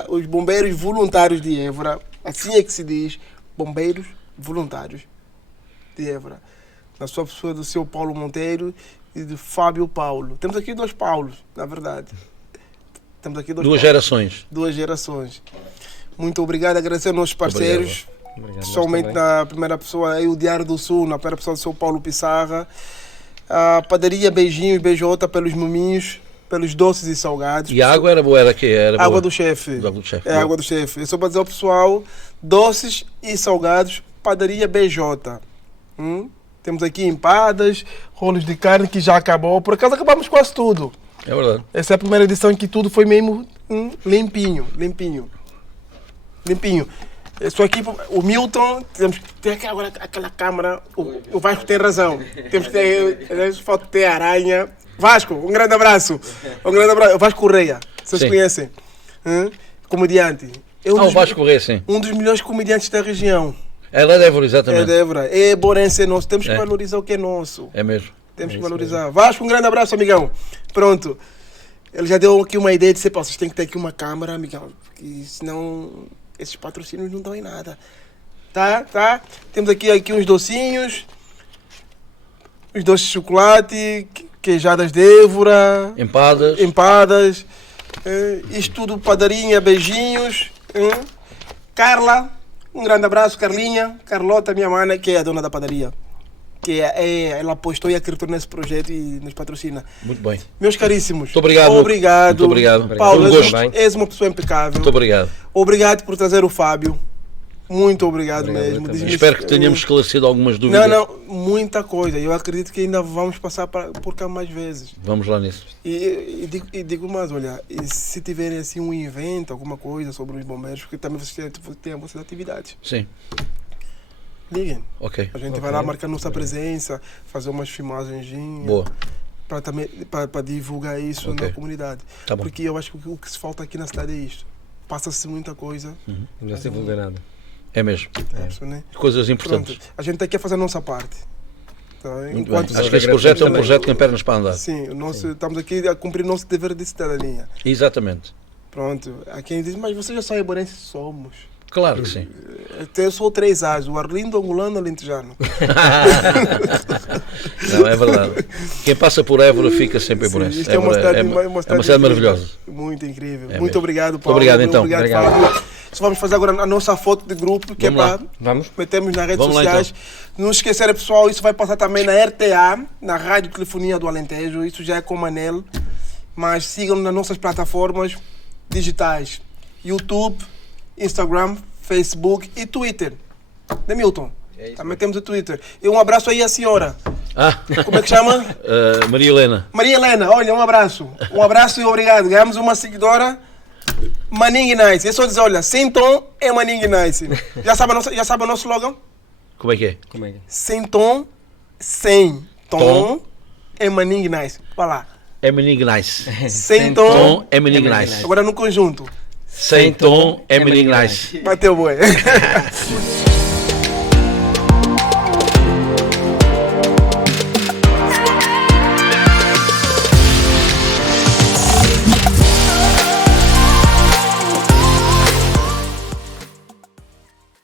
os bombeiros voluntários de Évora, assim é que se diz, bombeiros voluntários de Évora, na sua pessoa do seu Paulo Monteiro e de Fábio Paulo. Temos aqui 2 Paulos, na verdade. Temos aqui 2 Duas Paulos. gerações. 2 gerações. Muito obrigado, agradecer aos nossos parceiros. Obrigado, Pessoalmente na primeira pessoa é o Diário do Sul, na primeira pessoa do seu Paulo Pissarra. A padaria Beijinhos, Beijota pelos mominhos, pelos doces e salgados. E a água era boa, era quê? Era Água boa. do chefe. Água do chefe. É água do chefe. É só para dizer ao pessoal, doces e salgados, padaria BJ. Temos aqui empadas, rolos de carne que já acabou. Por acaso acabamos quase tudo. É verdade. Essa é a primeira edição em que tudo foi mesmo limpinho. Só aqui, o Milton, temos que ter agora aquela câmara, o Vasco tem razão. Temos que ter, falta ter aranha. Vasco, um grande abraço. O Vasco Correia, vocês Sim. conhecem? Comediante. É O Vasco Correia, sim. um dos melhores comediantes da região. Ela é de Évora, É exatamente. de Évora. É borense, é nosso. Temos que É. valorizar o que é nosso. É mesmo. Temos que valorizar. Vasco, um grande abraço, amigão. Pronto. Ele já deu aqui uma ideia de dizer, vocês têm que ter aqui uma câmera, amigão, porque senão esses patrocínios não dão em nada. Tá? Temos aqui uns docinhos, os doces de chocolate, queijadas de Évora, Empadas. empadas, isto tudo padarinha, beijinhos. Carla, um grande abraço, Carlinha, Carlota, minha mana, que é a dona da padaria. Ela apostou e acreditou nesse projeto e nos patrocina. Muito bem. Meus caríssimos, Muito obrigado. obrigado. Muito obrigado. Paulo, Foi um gosto. és uma pessoa impecável. Muito obrigado. Obrigado por trazer o Fábio. Muito obrigado, Obrigado, mesmo. eu também. Espero que tenhamos esclarecido algumas dúvidas. Não, muita coisa. Eu acredito que ainda vamos passar por cá mais vezes. Vamos lá nisso. E digo mais, olha, e se tiverem assim um evento, alguma coisa sobre os bombeiros, porque também vocês têm as vossas atividades. Sim. Liguem. Ok. A gente vai lá marcar nossa presença, fazer umas filmagens Boa. para divulgar isso Ok. na comunidade. Tá bom. Porque eu acho que o que se falta aqui na cidade é isto. Passa-se muita coisa. Não se divulga nada. É mesmo. Né? Coisas Pronto, importantes. a gente tem que fazer a nossa parte. Tá? Muito Enquanto bem. Acho que este projeto é um projeto que tem pernas para andar. sim, estamos aqui a cumprir o nosso dever de cidadania. Exatamente. Pronto. Há quem diz, mas você já sabe Borense? Somos. Claro que sim. Eu sou 3 A's, o Arlindo, Angolano, Alentejano. Não, é verdade. Quem passa por Évora fica sempre em Sim, Borense. isto é uma cidade, é uma cidade incrível. maravilhosa. Muito incrível. É Muito mesmo. obrigado, Paulo. Obrigado, então. Obrigado, Obrigado. Fábio. Só vamos fazer agora a nossa foto de grupo, que Vamos é lá. para Vamos? metermos nas redes Vamos lá, sociais. Não esquecer, pessoal, isso vai passar também na RTA, na Rádio Telefonia do Alentejo. Isso já é com o Manel. Mas sigam nas nossas plataformas digitais: YouTube, Instagram, Facebook e Twitter. Né, Milton? Também temos o Twitter. E um abraço aí à senhora. Como é que chama? Maria Helena. Maria Helena, olha, um abraço. Um abraço e obrigado. Ganhamos uma seguidora. Maningue Nice. É só dizer, olha, sem tom é Maningue Nice. Já sabe o nosso slogan? Como é que é? Como é que é? Sem tom Tom. é Maningue Nice. Vai lá. É Meningue Nice. Sem Tom tom. é Meningue Nice. Agora no conjunto. Sem tom é Meningue Nice. Bateu boi.